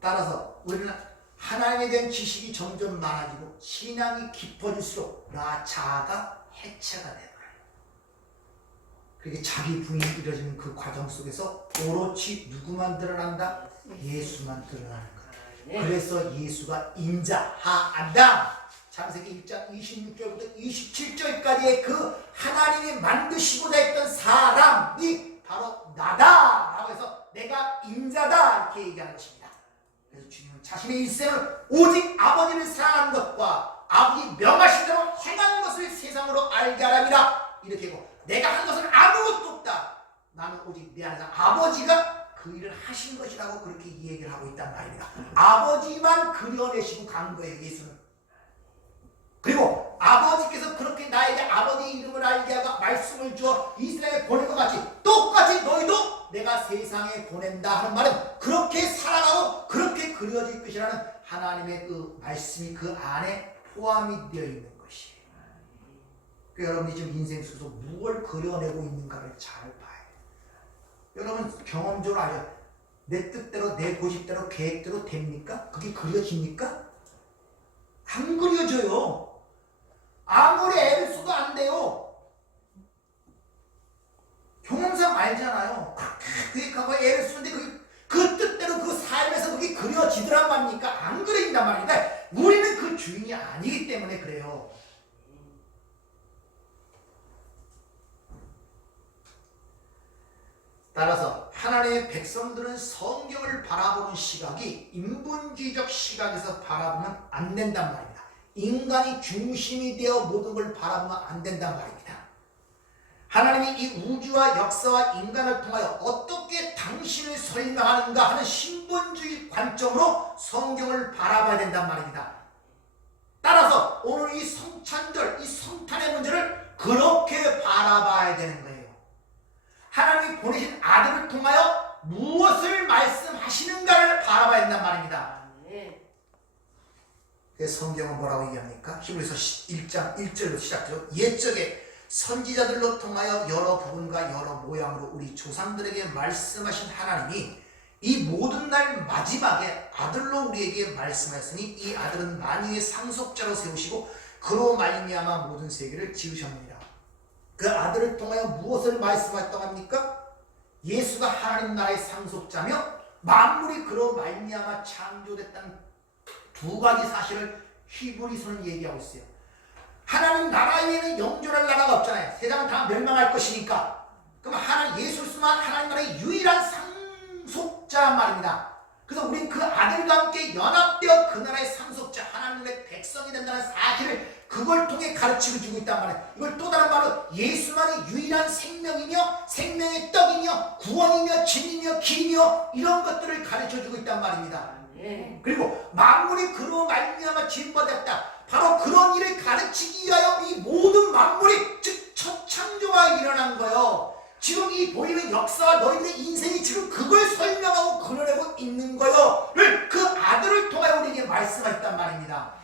따라서 우리는 하나님에 대한 지식이 점점 많아지고 신앙이 깊어질수록 나 자아가 해체가 되어요. 그렇게 자기 부인이 이루어지는 그 과정 속에서 오로지 누구만 드러난다? 예수만 드러나는 거예요. 그래서 예수가 인자하다. 창세기 1장 26절부터 27절까지의 그 하나님이 만드시고자 했던 사람이 바로 나다 라고 해서 내가 인자다 이렇게 얘기하는 것입니다. 그래서 주님은 자신의 일생을 오직 아버지를 사랑하는 것과 아버지 명하신 대로 행한 것을 세상으로 알게 하랍니다. 이렇게 하고 내가 한 것은 아무것도 없다. 나는 오직 내 안에서 아버지가 그 일을 하신 것이라고 그렇게 얘기를 하고 있단 말입니다. 아버지만 그려내시고 간 거예요, 예수는. 그리고 아버지께서 그렇게 나에게 아버지 이름을 알게 하고 말씀을 주어 이스라엘에 보낸 것 같이 똑같이 너희도 내가 세상에 보낸다 하는 말은 그렇게 살아가고 그렇게 그려질 것이라는 하나님의 그 말씀이 그 안에 포함이 되어 있는 것이에요. 그러니까 여러분이 지금 인생 속에서 무엇을 그려내고 있는가를 잘 봐야 돼요. 여러분 경험적으로 알죠? 내 뜻대로 내 고집대로 계획대로 됩니까? 그게 그려집니까? 안 그려져요. 아무리 애를 써도 안 돼요. 경험상 알잖아요. 계획하고 애를 쓰는데 그 뜻대로 그 삶에서 그게 그려지더란 말입니까? 안 그려진단 말입니다. 우리는 그 주인이 아니기 때문에 그래요. 따라서 하나님의 백성들은 성경을 바라보는 시각이 인본주의적 시각에서 바라보면 안 된단 말입니다. 인간이 중심이 되어 모든 걸 바라보면 안 된단 말입니다. 하나님이 이 우주와 역사와 인간을 통하여 어떻게 당신을 설명하는가 하는 신본주의 관점으로 성경을 바라봐야 된단 말입니다. 따라서 오늘 이 성찬절, 이 성탄의 문제를 그렇게 바라봐야 되는 거예요. 하나님이 보내신 아들을 통하여 무엇을 말씀하시는가를 바라봐야 된단 말입니다. 성경은 뭐라고 얘기합니까? 히브리서 1장 1절로 시작되죠. 옛적에 선지자들로 통하여 여러 부분과 여러 모양으로 우리 조상들에게 말씀하신 하나님이 이 모든 날 마지막에 아들로 우리에게 말씀하였으니 이 아들은 만유의 상속자로 세우시고 그로 말미암아 모든 세계를 지으셨느니라. 그 아들을 통하여 무엇을 말씀하셨다고 합니까? 예수가 하나님 나라의 상속자며 만물이 그로 말미암아 창조됐다는 두 가지 사실을 히브리서는 얘기하고 있어요. 하나님 나라 외에는 영존할 나라가 없잖아요. 세상은 다 멸망할 것이니까. 그럼 예수만 하나님 나라의 유일한 상속자 말입니다. 그래서 우린 그 아들과 함께 연합되어 그 나라의 상속자 하나님의 백성이 된다는 사실을 그걸 통해 가르치고 주고 있단 말이에요. 이걸 또 다른 말로 예수만이 유일한 생명이며 생명의 떡이며 구원이며 진리며 길이며 이런 것들을 가르쳐 주고 있단 말입니다. 그리고 만물이 그로 말미암아 지음받았다. 바로 그런 일을 가르치기 위하여 이 모든 만물이 즉 첫 창조가 일어난 거예요. 지금 이 보이는 역사와 너희들의 인생이 지금 그걸 설명하고 그려내고 있는 거요를 그 아들을 통하여 우리에게 말씀하셨단 말입니다.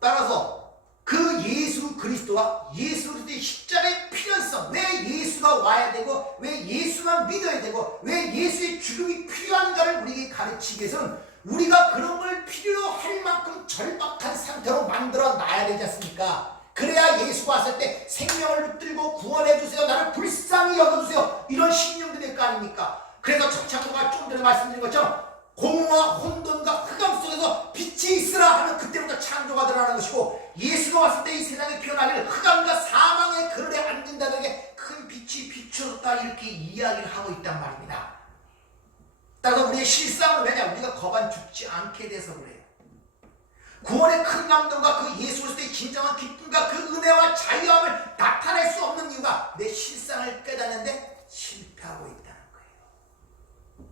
따라서 그 예수 그리스도와 예수 그리스도의 십자가의 필요성, 왜 예수가 와야 되고 왜 예수만 믿어야 되고 왜 예수의 죽음이 필요한가를 우리에게 가르치기 위해서는 우리가 그런 걸 필요로 할 만큼 절박한 상태로 만들어 놔야 되지 않습니까? 그래야 예수가 왔을 때 생명을 붙들고 구원해 주세요, 나를 불쌍히 여겨주세요, 이런 심령들이 될 거 아닙니까? 그래서 첫 창조가 좀 전에 말씀드린 것처럼 공허와 혼돈과 흑암 속에서 빛이 있으라 하면 그때부터 창조가 드러나는 것이고, 예수가 왔을 때 이 세상에 피어나기를 흑암과 사망의 그늘에 앉은 자들에게 큰 빛이 비추었다, 이렇게 이야기를 하고 있단 말입니다. 따라서 우리의 실상은 왜냐? 우리가 거반 죽지 않게 돼서 그래요. 구원의 큰 감동과 그 예수 그리스도의 진정한 기쁨과 그 은혜와 자유함을 나타낼 수 없는 이유가 내 실상을 깨닫는데 실패하고 있다는 거예요.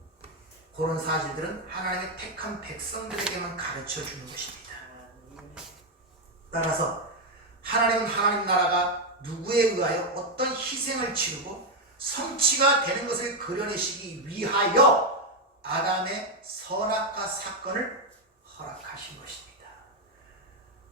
그런 사실들은 하나님의 택한 백성들에게만 가르쳐 주는 것입니다. 따라서 하나님은 하나님 나라가 누구에 의하여 어떤 희생을 치르고 성취가 되는 것을 그려내시기 위하여 아담의 선악과 사건을 허락하신 것입니다.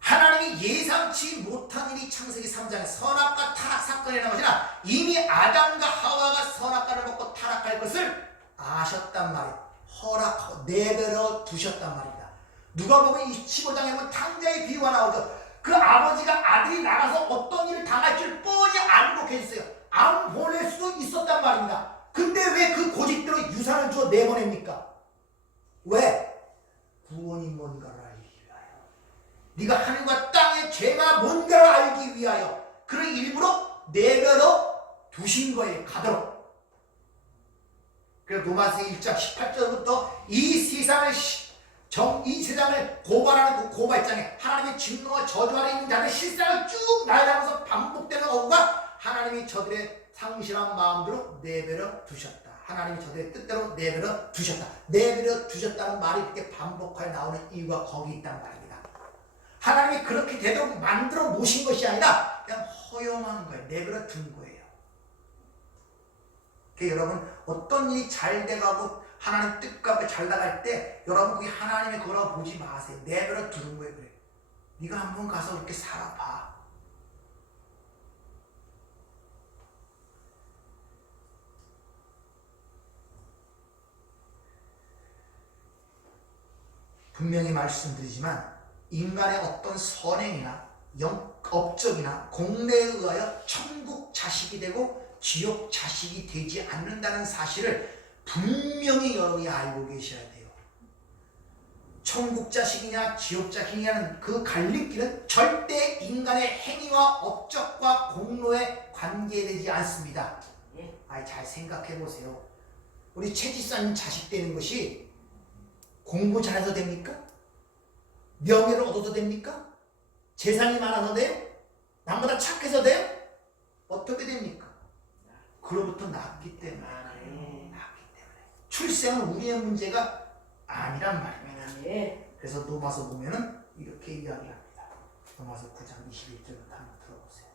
하나님이 예상치 못한 일이 창세기 3장에 선악과 타락 사건이 일어난 것이나 이미 아담과 하와가 선악과를 먹고 타락할 것을 아셨단 말이에요. 내버려 두셨단 말입니다. 누가복음 15장에 보면 탕자의 비유가 나오죠. 그 아버지가 아들이 나가서 어떤 일을 당할 줄 뻔히 알고 계셨어요. 안 보낼 수도 있었단 말입니다. 근데 왜 그 고집대로 유산을 주어 내보냅니까? 왜? 구원이 뭔가를 알기 위하여. 네가 하늘과 땅의 죄가 뭔가를 알기 위하여 그를 일부러 내버려 두신 거예요. 가도록. 그래서 로마서 1장 18절부터 이 세상을 고발하는 그 고발장에 하나님의 진노와 저주 아래 있는 자들의 실상을 쭉 나열하면서 반복되는 어구가 하나님이 저들의 상실한 마음대로 내버려 두셨다. 하나님이 저들의 뜻대로 내버려 두셨다. 내버려 두셨다는 말이 이렇게 반복하여 나오는 이유가 거기 있단 말입니다. 하나님이 그렇게 되도록 만들어 놓으신 것이 아니라 그냥 허용한 거예요. 내버려 둔 거예요. 그러니까 여러분 어떤 일이 잘 돼가고 하나님 뜻과 잘 나갈 때 여러분 그게 하나님의 거라고 보지 마세요. 내버려 두는 거예요. 그래. 네가 한번 가서 이렇게 살아봐. 분명히 말씀드리지만 인간의 어떤 선행이나 업적이나 공로에 의하여 천국 자식이 되고 지옥 자식이 되지 않는다는 사실을 분명히 여러분이 알고 계셔야 돼요. 천국 자식이냐 지옥 자식이냐는 그 갈림길은 절대 인간의 행위와 업적과 공로에 관계되지 않습니다. 잘 생각해 보세요. 우리 최 집사님 자식 되는 것이 공부 잘해서 됩니까? 명예를 얻어도 됩니까? 재산이 많아서 돼요? 남보다 착해서 돼요? 어떻게 됩니까? 그로부터 낳기 때문에. 출생은 우리의 문제가 아니란 말입니다. 그래서 로마서 보면은 이렇게 이야기합니다. 로마서 9장 21절부터 한번 들어보세요.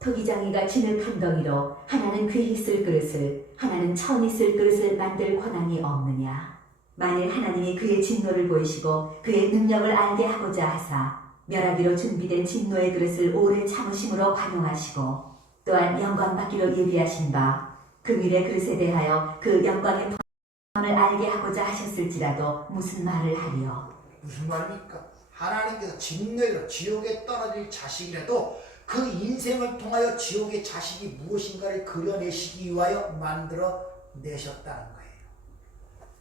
토기장이가 진흙한 덩이로 하나는 귀히 쓸 그릇을 하나는 천히 쓸 그릇을 만들 권한이 없느냐. 만일 하나님이 그의 진노를 보이시고 그의 능력을 알게 하고자 하사 멸하기로 준비된 진노의 그릇을 오래 참으심으로 관용하시고 또한 영광받기로 예비하신 바 금일의 그릇에 대하여 그 영광의 본을 알게 하고자 하셨을지라도 무슨 말을 하리요. 무슨 말입니까? 하나님께서 진노로 지옥에 떨어질 자식이라도 그 인생을 통하여 지옥의 자식이 무엇인가를 그려내시기 위하여 만들어 내셨다는 거예요.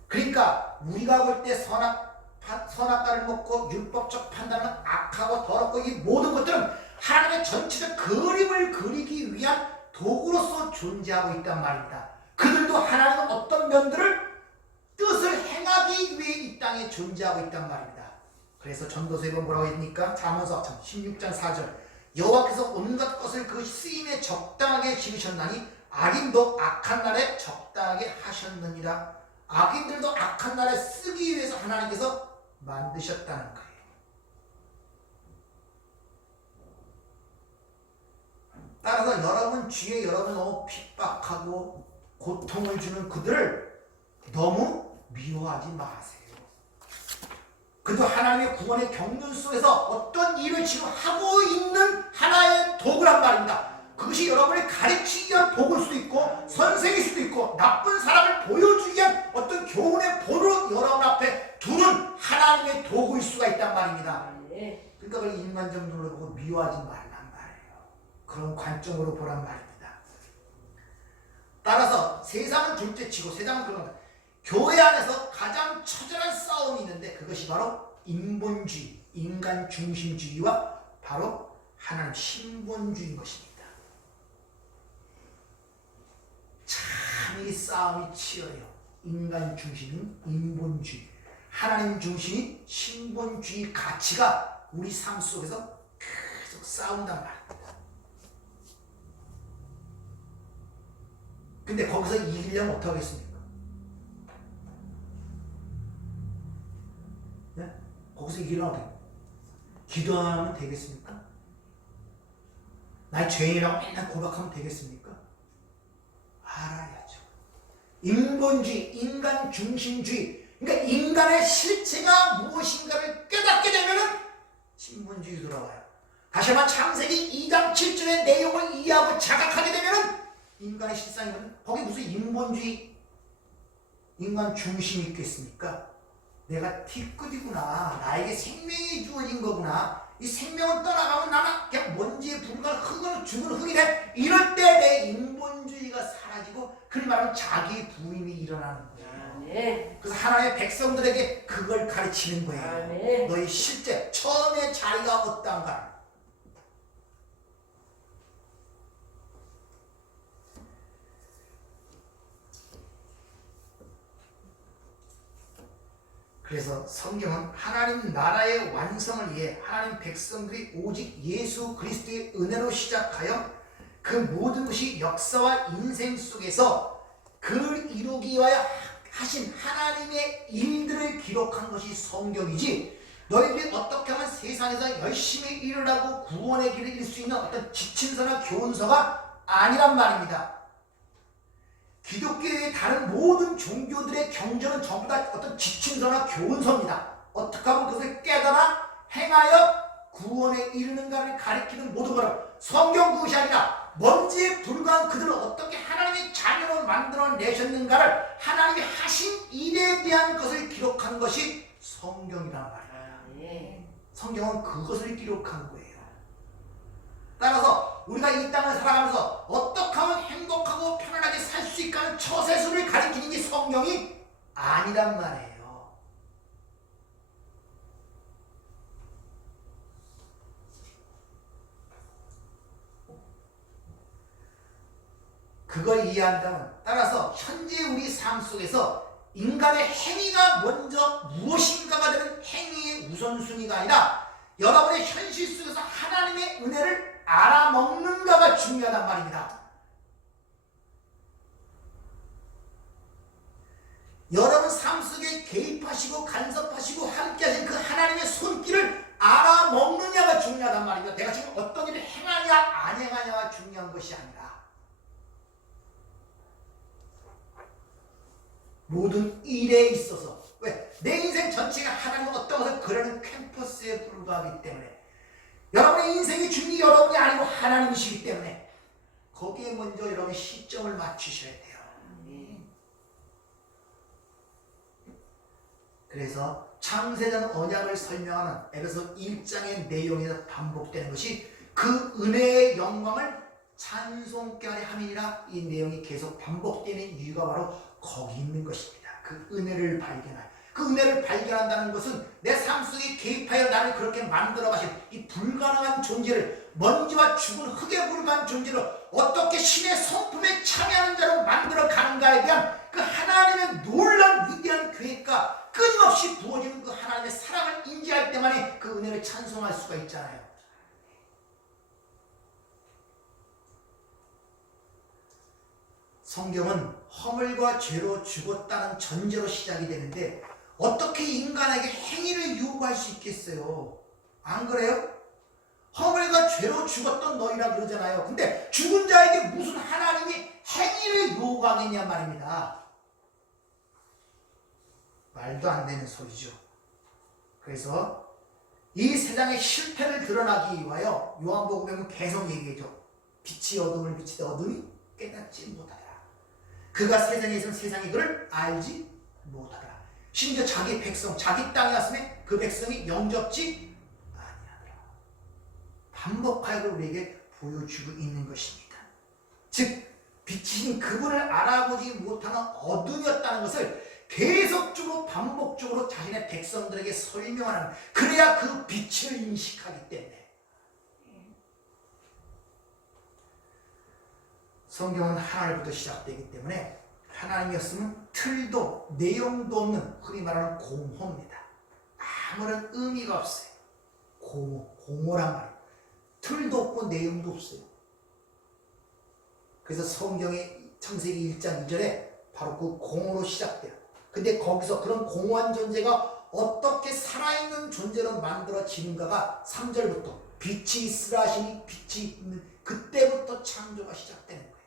그러니까 우리가 볼 때 선악과를 먹고 율법적 판단은 악하고 더럽고 이 모든 것들은 하나님의 전체적 그림을 그리기 위한 도구로서 존재하고 있단 말입니다. 그들도 하나님은 어떤 면들을 뜻을 행하기 위해 이 땅에 존재하고 있단 말입니다. 그래서 전도서에 보면 뭐라고 했습니까? 잠언서 16장 4절 여호와께서 온갖 것을 그 쓰임에 적당하게 지으셨나니 악인도 악한 날에 적당하게 하셨느니라. 악인들도 악한 날에 쓰기 위해서 하나님께서 만드셨다는 거예요. 따라서 여러분 주위에 여러분 너무 핍박하고 고통을 주는 그들을 너무 미워하지 마세요. 그도 하나님의 구원의 경륜 속에서 어떤 일을 지금 하고 있는 하나의 도구란 말입니다. 그것이 여러분을 가르치기 위한 도구일 수도 있고 선생일 수도 있고 나쁜 사람을 보여주기 위한 어떤 교훈의 본으로 여러분 앞에 두는 하나님의 도구일 수가 있단 말입니다. 그러니까 그걸 인간적으로 보고 미워하지 말란 말이에요. 그런 관점으로 보란 말입니다. 따라서 세상은 둘째치고 세상은 그런 거다. 교회 안에서 가장 처절한 싸움이 있는데 그것이 바로 인본주의, 인간 중심주의와 바로 하나님 신본주의인 것입니다. 참 이 싸움이 치열해요. 인간 중심인 인본주의, 하나님 중심인 신본주의 가치가 우리 삶 속에서 계속 싸운단 말입니다. 근데 거기서 이기려면 어떻게 하겠습니까? 네? 거기서 이기려면 어떻게 합니까? 기도 안 하면 되겠습니까? 날 죄인이라고 맨날 고백하면 되겠습니까? 알아야죠. 인본주의, 인간 중심주의, 그러니까 인간의 실체가 무엇인가를 깨닫게 되면은 신본주의 돌아와요. 다시 한번 창세기 2장 7절의 내용을 이해하고 자각하게 되면은 인간의 실상이거든. 거기 무슨 인본주의, 인간 중심이 있겠습니까? 내가 뒤끝이구나. 나에게 생명이 주어진 거구나. 이 생명을 떠나가면 나는 그냥 먼지에 불과한 흙으로 죽은 흙이 돼. 이럴 때 내 인본주의가 사라지고 그리 말하면 자기 부임이 일어나는 거예요. 네. 그래서 하나님의 백성들에게 그걸 가르치는 거예요. 네. 너희 실제 처음의 자리가 어떤가. 그래서 성경은 하나님 나라의 완성을 위해 하나님 백성들이 오직 예수 그리스도의 은혜로 시작하여 그 모든 것이 역사와 인생 속에서 그를 이루기 위하여 하신 하나님의 일들을 기록한 것이 성경이지, 너희들이 어떻게 하면 세상에서 열심히 일을 하고 구원의 길을 잃을 수 있는 어떤 지침서나 교훈서가 아니란 말입니다. 기독교의 다른 모든 종교들의 경전은 전부 다 어떤 지침서나 교훈서입니다. 어떻게 하면 그것을 깨달아 행하여 구원에 이르는가를 가리키는 모든 것을, 성경 그것이 아니라 먼지에 불과한 그들을 어떻게 하나님의 자녀로 만들어 내셨는가를, 하나님이 하신 일에 대한 것을 기록한 것이 성경이란 말이에요. 성경은 그것을 기록한 거예요. 따라서 우리가 이 땅을 살아가면서 어떻게 하면 행복하고 편안하게 살 수 있다는 처세술을 가리키는 게 성경이 아니란 말이에요. 그걸 이해한다면, 따라서 현재 우리 삶 속에서 인간의 행위가 먼저 무엇인가가 되는 행위의 우선순위가 아니라 여러분의 현실 속에서 하나님의 은혜를 알아먹는가가 중요하단 말입니다. 여러분 삶 속에 개입하시고 간섭하시고 함께하신 그 하나님의 손길을 알아먹느냐가 중요하단 말이죠. 내가 지금 어떤 일을 행하냐 안 행하냐가 중요한 것이 아니라 모든 일에 있어서 왜? 내 인생 전체가 하나님 어떤 것을 그려는 캔버스에 불과하기 때문에 여러분의 인생의 주인이 여러분이 아니고 하나님이시기 때문에 거기에 먼저 여러분의 시점을 맞추셔야 돼요. 그래서 창세전 언약을 설명하는 에베소 1장의 내용에서 반복되는 것이 그 은혜의 영광을 찬송케 하려 함이니라. 이 내용이 계속 반복되는 이유가 바로 거기 있는 것입니다. 그 은혜를 발견할. 그 은혜를 발견한다는 것은 내 삶 속에 개입하여 나를 그렇게 만들어 가신 이 불가능한 존재를, 먼지와 죽은 흙에 불과한 존재를 어떻게 신의 성품에 참여하는 자로 만들어 가는가에 대한 그 하나님의 놀라운 위대한 계획과 끊임없이 부어지는 그 하나님의 사랑을 인지할 때만이 그 은혜를 찬송할 수가 있잖아요. 성경은 허물과 죄로 죽었다는 전제로 시작이 되는데 어떻게 인간에게 행위를 요구할 수 있겠어요? 안 그래요? 허물과 죄로 죽었던 너희라 그러잖아요. 근데 죽은 자에게 무슨 하나님이 행위를 요구하겠냐 말입니다. 말도 안 되는 소리죠. 그래서 이 세상의 실패를 드러나기 위하여 요한복음에 계속 얘기해줘. 빛이 어둠을 비치되 어둠이 깨닫지 못하더라. 그가 세상에 있으면 세상이 그를 알지 못하더라. 심지어 자기 백성, 자기 땅에 왔으면 그 백성이 영접지 아니하더라. 반복하여 우리에게 보여주고 있는 것입니다. 즉 빛이신 그분을 알아보지 못하는 어둠이었다는 것을 계속적으로 반복적으로 자신의 백성들에게 설명하는, 그래야 그 빛을 인식하기 때문에. 성경은 하나님부터 시작되기 때문에 하나님이었으면 틀도 내용도 없는 흔히 말하는 공허입니다. 아무런 의미가 없어요. 공허란 말이에요. 틀도 없고 내용도 없어요. 그래서 성경의 창세기 1장 2절에 바로 그 공허로 시작돼요. 근데 거기서 그런 공허한 존재가 어떻게 살아있는 존재로 만들어지는가가 3절부터 빛이 있으라 하시니 빛이 있는 그때부터 창조가 시작되는 거예요.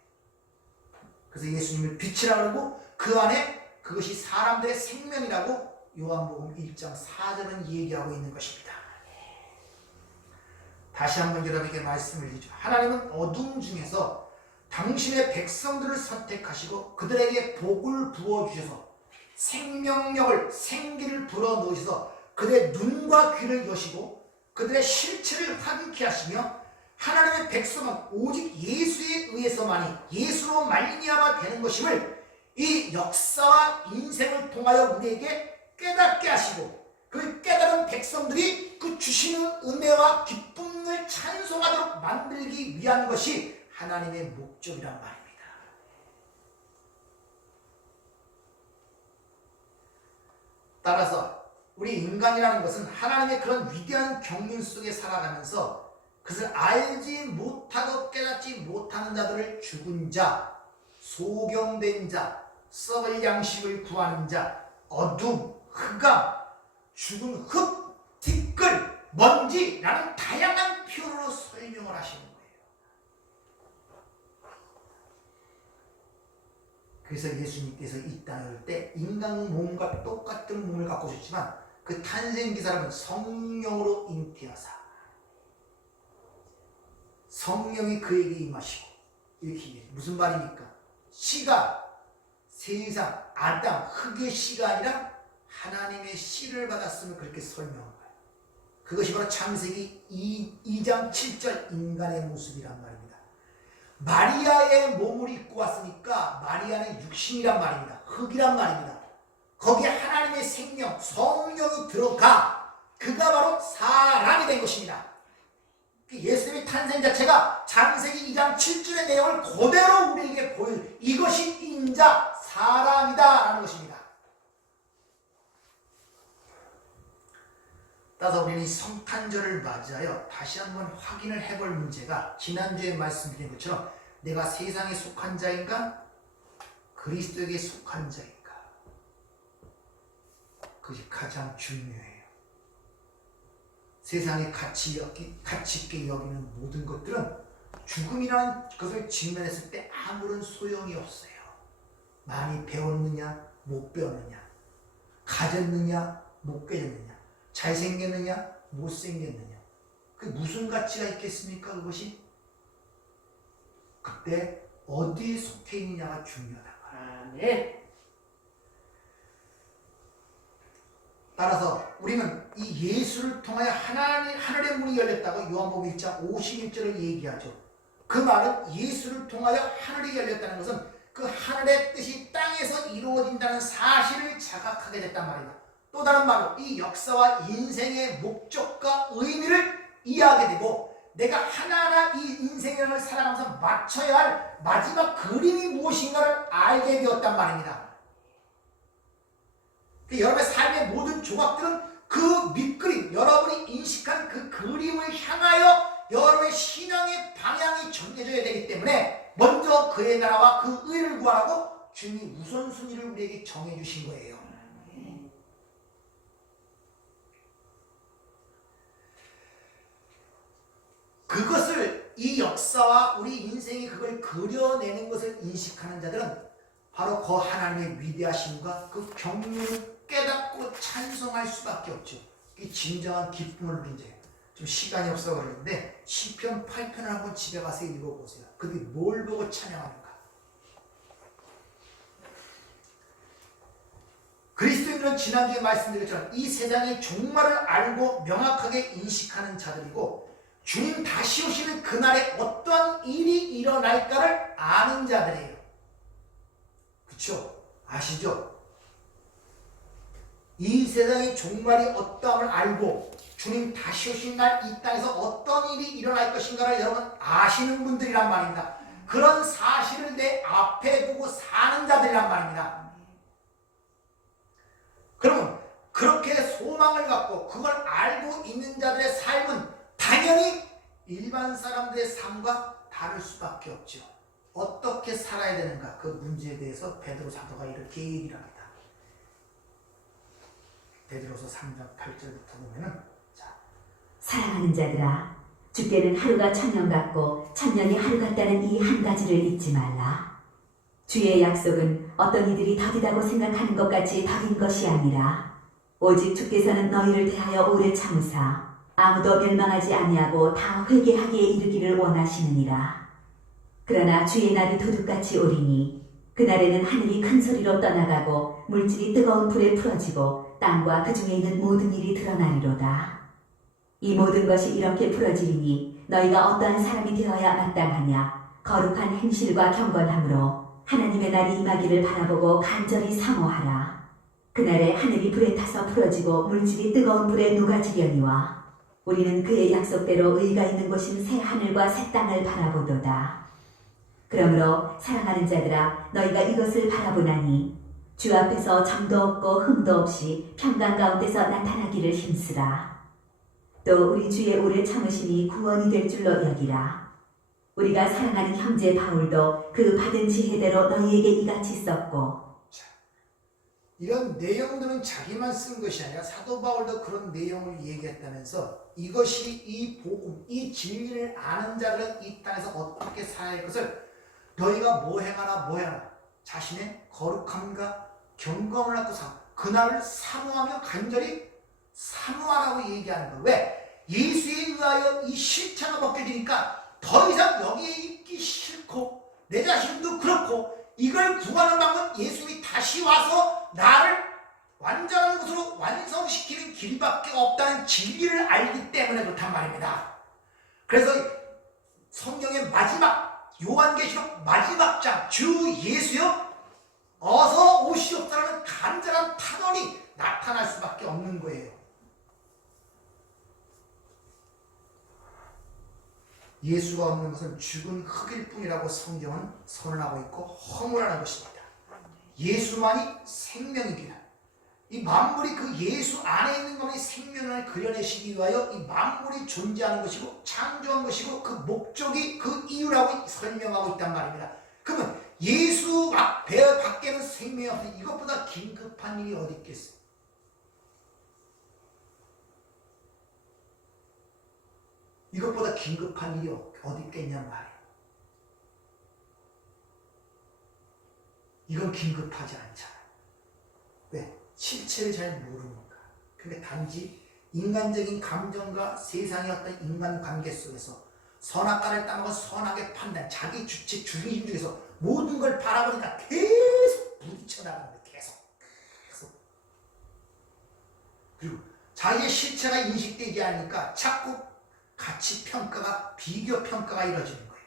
그래서 예수님을 빛이라 그러고 그 안에 그것이 사람들의 생명이라고 요한복음 1장 4절은 얘기하고 있는 것입니다. 다시 한번 여러분에게 말씀을 드리죠. 하나님은 어둠 중에서 당신의 백성들을 선택하시고 그들에게 복을 부어주셔서 생명력을, 생기를 불어넣으셔서 그들의 눈과 귀를 여시고 그들의 실체를 확인케 하시며 하나님의 백성은 오직 예수에 의해서만이, 예수로 말미암아 되는 것임을 이 역사와 인생을 통하여 우리에게 깨닫게 하시고 그 깨달은 백성들이 그 주시는 은혜와 기쁨을 찬송하도록 만들기 위한 것이 하나님의 목적이란 말입니다. 따라서 우리 인간이라는 것은 하나님의 그런 위대한 경륜 속에 살아가면서 그것을 알지 못하고 깨닫지 못하는 자들을 죽은 자, 소경된 자, 썩을 양식을 구하는 자, 어둠, 흑암, 죽은 흙, 티끌, 먼지라는 다양한 표현으로 설명을 하시는 거예요. 그래서 예수님께서 이 땅에 올 때 인간 몸과 똑같은 몸을 갖고 오셨지만 그 탄생 기사람은 성령으로 잉태하사 성령이 그에게 임하시고, 이렇게 무슨 말입니까? 씨가 세상 아담 흙의 씨가 아니라 하나님의 씨를 받았으면 그렇게 설명한 거예요. 그것이 바로 창세기 2장 7절 인간의 모습이란 말입니다. 마리아의 몸을 입고 왔으니까 마리아는 육신이란 말입니다. 흙이란 말입니다. 거기에 하나님의 생명, 성령이 들어가 그가 바로 사람이 된 것입니다. 예수님의 탄생 자체가 창세기 2장 7절의 내용을 그대로 우리에게 보여요. 이것이 인자, 사람이다 라는 것입니다. 따라서 우리는 이 성탄절을 맞이하여 다시 한번 확인을 해볼 문제가, 지난주에 말씀드린 것처럼 내가 세상에 속한 자인가 그리스도에게 속한 자인가, 그것이 가장 중요해요. 세상에 가치 있게 여기는 모든 것들은 죽음이라는 것을 직면했을 때 아무런 소용이 없어요. 많이 배웠느냐 못 배웠느냐, 가졌느냐 못 가졌느냐, 잘생겼느냐 못생겼느냐, 그 무슨 가치가 있겠습니까? 그것이 그때 어디에 속해 있느냐가 중요하다. 아멘. 따라서 우리는 이 예수를 통하여 하늘의 문이 열렸다고 요한복음 1장 51절을 얘기하죠. 그 말은 예수를 통하여 하늘이 열렸다는 것은 그 하늘의 뜻이 땅에서 이루어진다는 사실을 자각하게 됐단 말이다. 또 다른 말로 이 역사와 인생의 목적과 의미를 이해하게 되고, 내가 하나하나 이 인생을 살아가면서 맞춰야 할 마지막 그림이 무엇인가를 알게 되었단 말입니다. 여러분의 삶의 모든 조각들은 그 밑그림, 여러분이 인식한 그 그림을 향하여 여러분의 신앙의 방향이 정해져야 되기 때문에 먼저 그의 나라와 그 의를 구하라고 주님이 우선순위를 우리에게 정해주신 거예요. 그것을, 이 역사와 우리 인생이 그걸 그려내는 것을 인식하는 자들은 바로 그 하나님의 위대하심과 그 경륜을 깨닫고 찬송할 수밖에 없죠. 이 진정한 기쁨을 누린 자예요. 좀 시간이 없어 그러는데 시편 8편을 한번 집에 가서 읽어보세요. 그들이 뭘 보고 찬양하는가. 그리스도인들은 지난주에 말씀드린 것처럼 이 세상의 종말을 알고 명확하게 인식하는 자들이고, 주님 다시 오시는 그날에 어떠한 일이 일어날까를 아는 자들이에요. 그렇죠? 아시죠? 이 세상의 종말이 어떠함을 알고 주님 다시 오신 날 이 땅에서 어떤 일이 일어날 것인가를 여러분 아시는 분들이란 말입니다. 그런 사실을 내 앞에 두고 사는 자들이란 말입니다. 그러면 그렇게 소망을 갖고 그걸 알고 있는 자들의 삶은 당연히 일반 사람들의 삶과 다를 수밖에 없죠. 어떻게 살아야 되는가, 그 문제에 대해서 베드로 사도가 이렇게 얘기를 합니다. 베드로서 3장 8절부터 보면은, 사랑하는 자들아, 주께는 하루가 천년 같고 천년이 하루 같다는 이 한 가지를 잊지 말라. 주의 약속은 어떤 이들이 더디다고 생각하는 것 같이 더딘 것이 아니라 오직 주께서는 너희를 대하여 오래 참으사 아무도 멸망하지 아니하고 다 회개하기에 이르기를 원하시느니라. 그러나 주의 날이 도둑같이 오리니 그날에는 하늘이 큰 소리로 떠나가고 물질이 뜨거운 불에 풀어지고 땅과 그 중에 있는 모든 일이 드러나리로다. 이 모든 것이 이렇게 풀어지리니 너희가 어떠한 사람이 되어야 마땅하냐. 거룩한 행실과 경건함으로 하나님의 날이 임하기를 바라보고 간절히 사모하라. 그날에 하늘이 불에 타서 풀어지고 물질이 뜨거운 불에 녹아지려니와 우리는 그의 약속대로 의가 있는 곳인 새 하늘과 새 땅을 바라보도다. 그러므로 사랑하는 자들아, 너희가 이것을 바라보나니 주 앞에서 점도 없고 흠도 없이 평강 가운데서 나타나기를 힘쓰라. 또 우리 주의 오래 참으심이 구원이 될 줄로 여기라. 우리가 사랑하는 형제 바울도 그 받은 지혜대로 너희에게 이같이 썼고. 이런 내용들은 자기만 쓴 것이 아니라 사도 바울도 그런 내용을 얘기했다면서 이것이 이 복음, 이 진리를 아는 자들은 이 땅에서 어떻게 살아야 할 것을 너희가 뭐 행하나 자신의 거룩함과 경건을 갖고 그날을 사모하며 간절히 사모하라고 얘기하는 거예요. 왜? 예수에 의하여 이 실체가 벗겨지니까 더 이상 여기에 있기 싫고 내 자신도 그렇고 이걸 구하는 방법은 예수님이 다시 와서 나를 완전한 것으로 완성시키는 길밖에 없다는 진리를 알기 때문에 그렇단 말입니다. 그래서 성경의 마지막 요한계시록 마지막 장, 주 예수여 어서 오시옵소서라는 간절한 탄원이 나타날 수밖에 없는 거예요. 예수가 없는 것은 죽은 흙일 뿐이라고 성경은 선언하고 있고 허물하는 것입니다. 예수만이 생명이기라. 이 만물이 그 예수 안에 있는 것이 생명을 그려내시기 위하여 이 만물이 존재하는 것이고 창조한 것이고 그 목적이 그 이유라고 설명하고 있단 말입니다. 그러면 예수 밖에는 생명이 없으니 이것보다 긴급한 일이 어디 있겠어요? 이것보다 긴급한 일이 어디 있겠냔 말이에요. 이건 긴급하지 않잖아요. 왜? 실체를 잘 모르니까. 근데 단지 인간적인 감정과 세상의 어떤 인간관계 속에서 선악과를 따먹어 선악의 판단, 자기 주체 중심 중에서 모든 걸 바라보니까 계속 부딪혀 나가는 거예요. 계속. 그리고 자기의 실체가 인식되지 않으니까 자꾸 가치 평가가, 비교 평가가 이루어지는 거예요.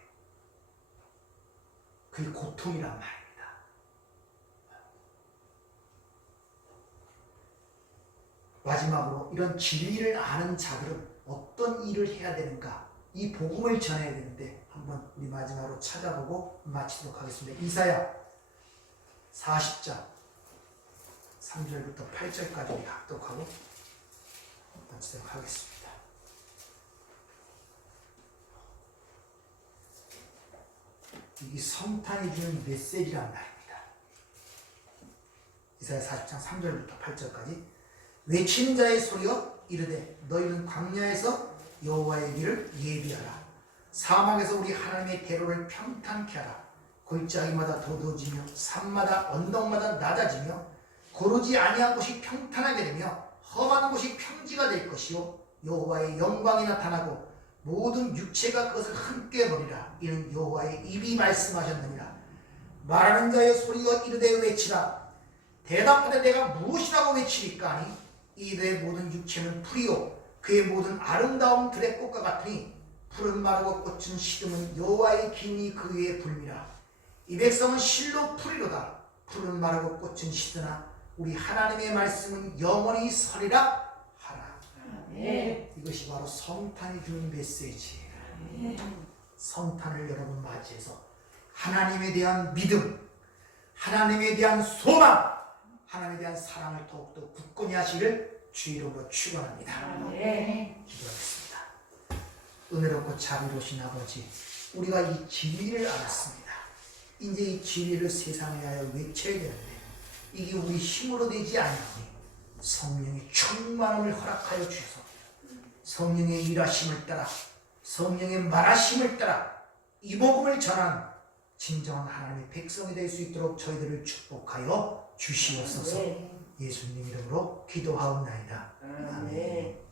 그게 고통이란 말입니다. 마지막으로 이런 진리를 아는 자들은 어떤 일을 해야 되는가? 이 복음을 전해야 되는데 한번 우리 마지막으로 찾아보고 마치도록 하겠습니다. 이사야 40장 3절부터 8절까지 우리 합독하고 마치도록 하겠습니다. 이게 성탄이 주는 메시지란 말입니다. 이사야 40장 3절부터 8절까지 외치는 자의 소리여 이르되 너희는 광야에서 여호와의 길을 예비하라. 사막에서 우리 하나님의 대로를 평탄케 하라. 골짜기마다 도도지며 산마다 언덕마다 낮아지며 고르지 아니한 곳이 평탄하게 되며 험한 곳이 평지가 될 것이요 여호와의 영광이 나타나고 모든 육체가 그것을 함께 보리라. 이는 여호와의 입이 말씀하셨느니라. 말하는 자의 소리가 이르되 외치라. 대답하되 내가 무엇이라고 외치리까 하니 이들의 모든 육체는 풀이요 그의 모든 아름다움 들의 꽃과 같으니 푸른 마르고 꽃은 시듬은 여호와의 기운이 그 위에 불미라. 이 백성은 실로 풀이로다. 푸른 마르고 꽃은 시드나 우리 하나님의 말씀은 영원히 서리라 하라. 네. 이것이 바로 성탄이 주는 메시지예요. 네. 성탄을 여러분 맞이해서 하나님에 대한 믿음, 하나님에 대한 소망, 하나님에 대한 사랑을 더욱더 굳건히 하시기를 주 이름으로 축원합니다. 네. 기도하겠습니다. 은혜롭고 자비로우신 아버지, 우리가 이 진리를 알았습니다. 이제 이 진리를 세상에 하여 외쳐야 되는데 이게 우리 힘으로 되지 않으니 성령의 충만함을 허락하여 주셔서 성령의 일하심을 따라 성령의 말하심을 따라 이 복음을 전한 진정한 하나님의 백성이 될 수 있도록 저희들을 축복하여 주시옵소서. 예수님 이름으로 기도하옵나이다. 아멘.